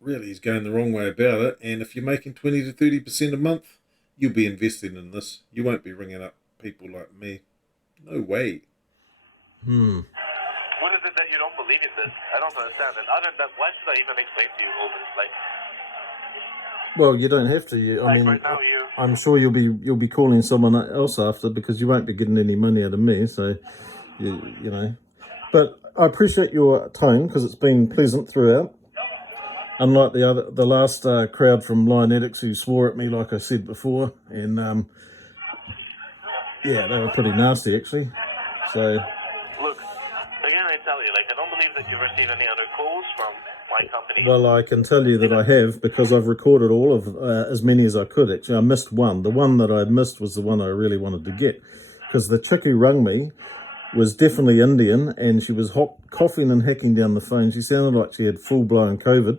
really he's going the wrong way about it. And if you're making 20 to 30% a month, you'll be investing in this. You won't be ringing up people like me. No way. What is it that you don't believe in this? I don't understand. And other than that, why should I even explain to you all this? Well, you don't have to. I mean, right now I'm sure you'll be calling someone else after, because you won't be getting any money out of me. So, you know. But I appreciate your tone, because it's been pleasant throughout. Unlike the last crowd from Lionetix who swore at me, like I said before, and yeah, they were pretty nasty actually. So, Look, again, I tell you, like, I don't believe that you've received any other calls from my company. well, I can tell you that I have, because I've recorded all of as many as I could. Actually, I missed one. The one that I missed was the one I really wanted to get, because the chick who rung me was definitely Indian, and she was coughing and hacking down the phone. She sounded like she had full-blown COVID.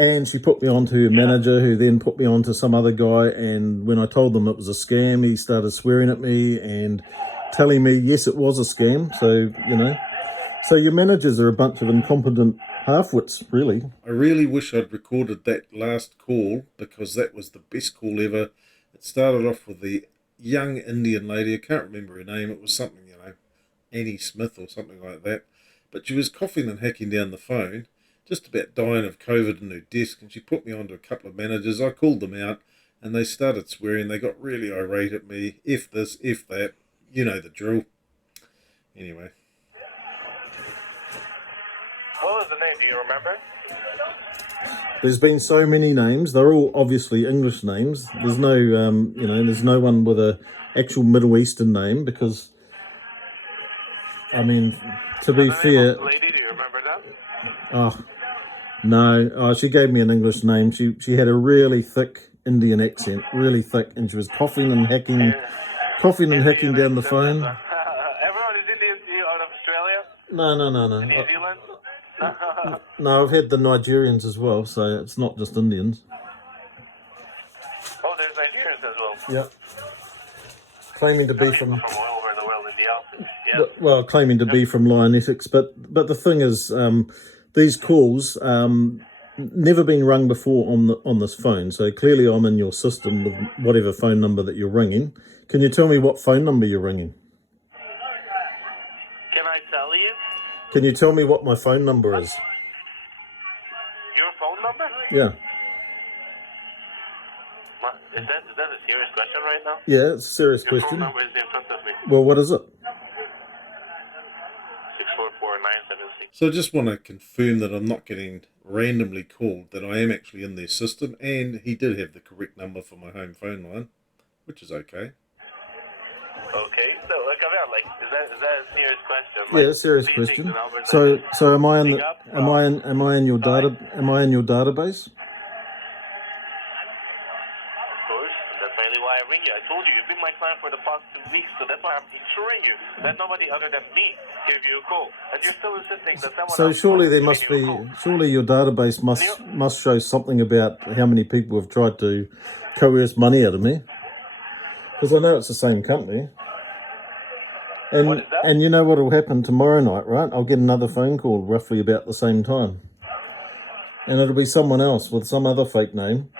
And she put me on to her manager, who then put me on to some other guy. And when I told them it was a scam, he started swearing at me and telling me, yes, it was a scam. So, you know, so your managers are a bunch of incompetent half-wits, really. I really wish I'd recorded that last call, because that was the best call ever. It started off with the young Indian lady. I can't remember her name. It was something, you know, Annie Smith or something like that. But she was coughing and hacking down the phone, just about dying of COVID in her desk, and she put me on to a couple of managers. I called them out, and they started swearing. They got really irate at me. F this, F that. You know the drill. Anyway. What was the name? Do you remember? There's been so many names. They're all obviously English names. There's no, you know, there's no one with a actual Middle Eastern name, because, I mean, to be fair... Lady, do you remember that? Oh, no. She gave me an English name. She had a really thick Indian accent, really thick, and she was coughing and hacking down the phone. Everyone is Indian to you out of Australia? No. New Zealand? No, I've had the Nigerians as well, so it's not just Indians. Oh, there's Nigerians as well. Yep. Claiming to be from... From all over the world in the office. Yeah. Well, claiming to be from Lionetix, but the thing is, these calls never been rung before on this phone. So clearly, I'm in your system with whatever phone number that you're ringing. Can you tell me what phone number you're ringing? Can I tell you? Can you tell me what my phone number is? Your phone number? Yeah. Is that a serious question right now? Yeah, it's a serious Your phone question. number is in front of me. Well, what is it? 644-976. So I just want to confirm that I'm not getting randomly called, that I am actually in their system, and he did have the correct number for my home phone line, which is okay. Okay, so like, is that a serious question? Yeah, serious question. So am I in the, am I in your database? Of course, that's mainly why I ring you. I told you, you've been my client for the past 2 weeks, so that's why I'm ensuring you that nobody other than me gave you a call. And you're still insisting that someone So else surely there gave must you a be, call. surely your database must show something about how many people have tried to coerce money out of me. Because I know it's the same company. What is that? And you know what will happen tomorrow night, right? I'll get another phone call roughly about the same time. And it'll be someone else with some other fake name.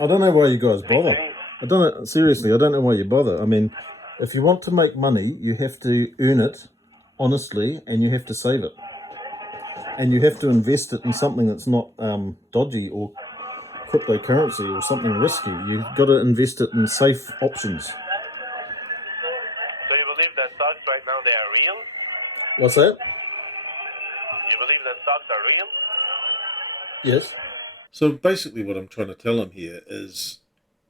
I don't know why you guys bother. I don't know, seriously, I don't know why you bother. I mean, if you want to make money, you have to earn it honestly, and you have to save it. And you have to invest it in something that's not dodgy or cryptocurrency or something risky. You've got to invest it in safe options. So you believe that stocks right now, they are real? What's that? You believe that stocks are real? Yes. So basically what I'm trying to tell him here is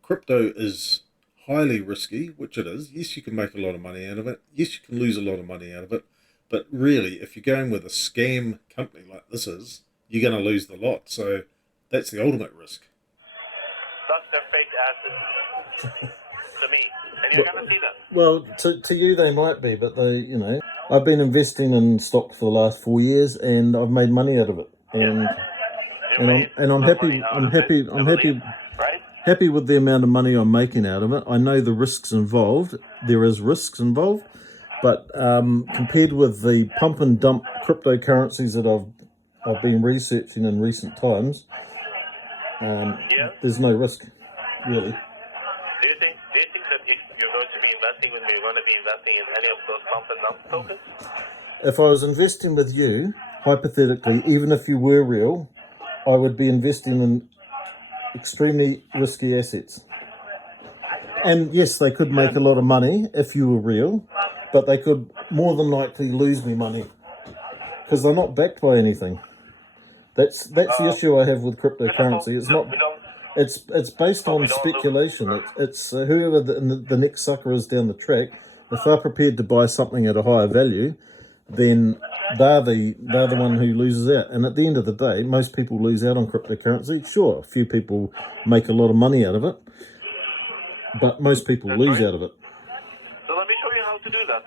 crypto is highly risky, which it is. Yes, you can make a lot of money out of it. Yes, you can lose a lot of money out of it. But really, if you're going with a scam company like this is, you're going to lose the lot. So that's the ultimate risk. Stocks are fake assets. To me. And you're going to see that. Well, to you they might be, but they, you know, I've been investing in stock for the last 4 years, and I've made money out of it, and I'm happy Right? happy with the amount of money I'm making out of it. I know the risks involved. There is risks involved, but compared with the pump and dump cryptocurrencies that I've been researching in recent times, there's no risk, really. Do you think that if you're going to be investing with me, you're going to be investing in any of those pump and dump tokens? If I was investing with you, hypothetically, even if you were real, I would be investing in extremely risky assets. And yes, they could make a lot of money if you were real, but they could more than likely lose me money because they're not backed by anything. That's the issue I have with cryptocurrency. It's not. It's based on speculation. It's whoever the next sucker is down the track if they're prepared to buy something at a higher value, then they're the one who loses out. And at the end of the day, most people lose out on cryptocurrency. Sure, a few people make a lot of money out of it, but most people lose out of it. So let me show you how to do that.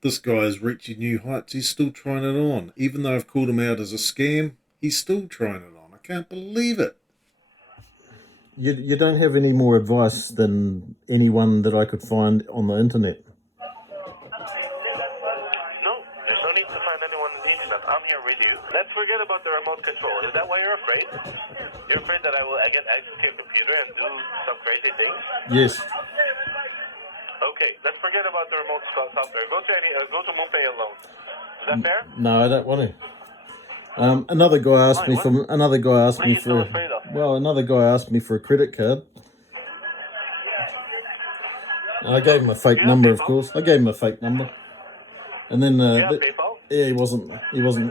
This guy is reaching new heights. He's still trying it on. Even though I've called him out as a scam, he's still trying it on. I can't believe it. You don't have any more advice than anyone that I could find on the internet. No, there's no need to find anyone on the internet. I'm here with you. Let's forget about the remote control. Is that why you're afraid? You're afraid that I will get access to your computer and do some crazy things? Yes. Okay, let's forget about the remote software. Go to Moonpay alone. Is that fair? No, I don't want to. Another guy asked me for a credit card. I gave him a fake number, of course. I gave him a fake number, and then PayPal? yeah, he wasn't.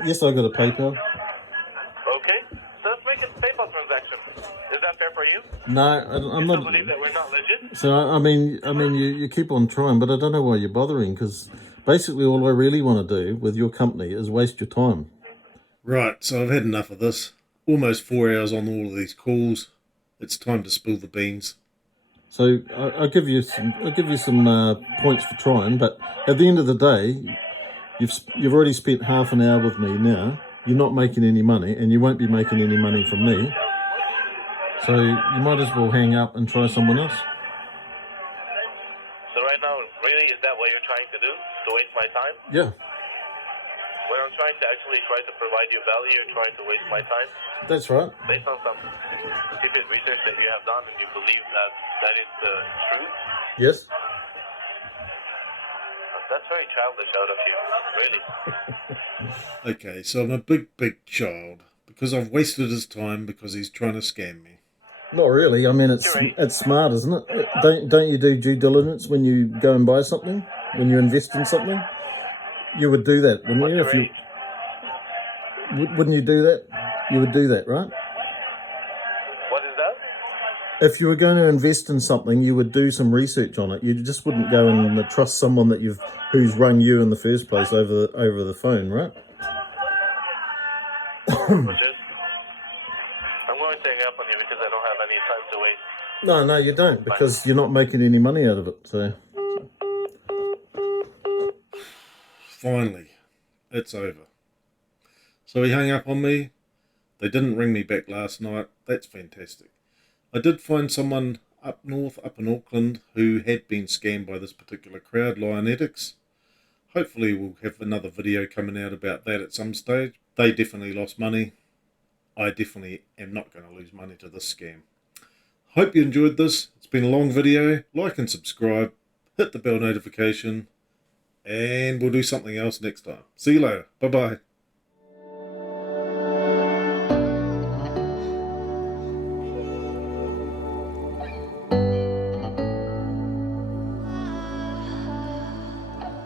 Yes, I got a PayPal. Okay, so let's make it a PayPal transaction. Is that fair for you? No, I'm You not. believe that we're not legit? So I mean, you keep on trying, but I don't know why you're bothering, because basically all I really want to do with your company is waste your time. Right, so I've had enough of this. Almost 4 hours on all of these calls. It's time to spill the beans. So I'll give you some points for trying, but at the end of the day, you've already spent half an hour with me now. You're not making any money, and you won't be making any money from me. So you might as well hang up and try someone else. So right now, really, is that what you're trying to do? To waste my time? Yeah, When I'm trying to actually try to provide you value, you're trying to waste my time? that's right. Based on some stupid research that you have done and you believe that is the truth? Yes. That's very childish out of you, really. Okay, so I'm a big child because I've wasted his time because he's trying to scam me. Not really. I mean, it's smart, isn't it? Don't you do due diligence when you go and buy something? When you invest in something? You would do that, wouldn't you? If you wouldn't you do that? You would do that, right? What is that? If you were going to invest in something, you would do some research on it. You just wouldn't go and trust someone that who's rung you in the first place over the phone, right? Which is, I'm going to hang up on you because I don't have any time to wait. No, you don't, because you're not making any money out of it. So Finally, it's over. So he hung up on me. They didn't ring me back last night. That's fantastic. I did find someone up north, up in Auckland, who had been scammed by this particular crowd, Lionetix. Hopefully we'll have another video coming out about that at some stage. They definitely lost money. I definitely am not going to lose money to this scam. Hope you enjoyed this. It's been a long video. Like and subscribe. Hit the bell notification. And we'll do something else next time. See you later. Bye-bye.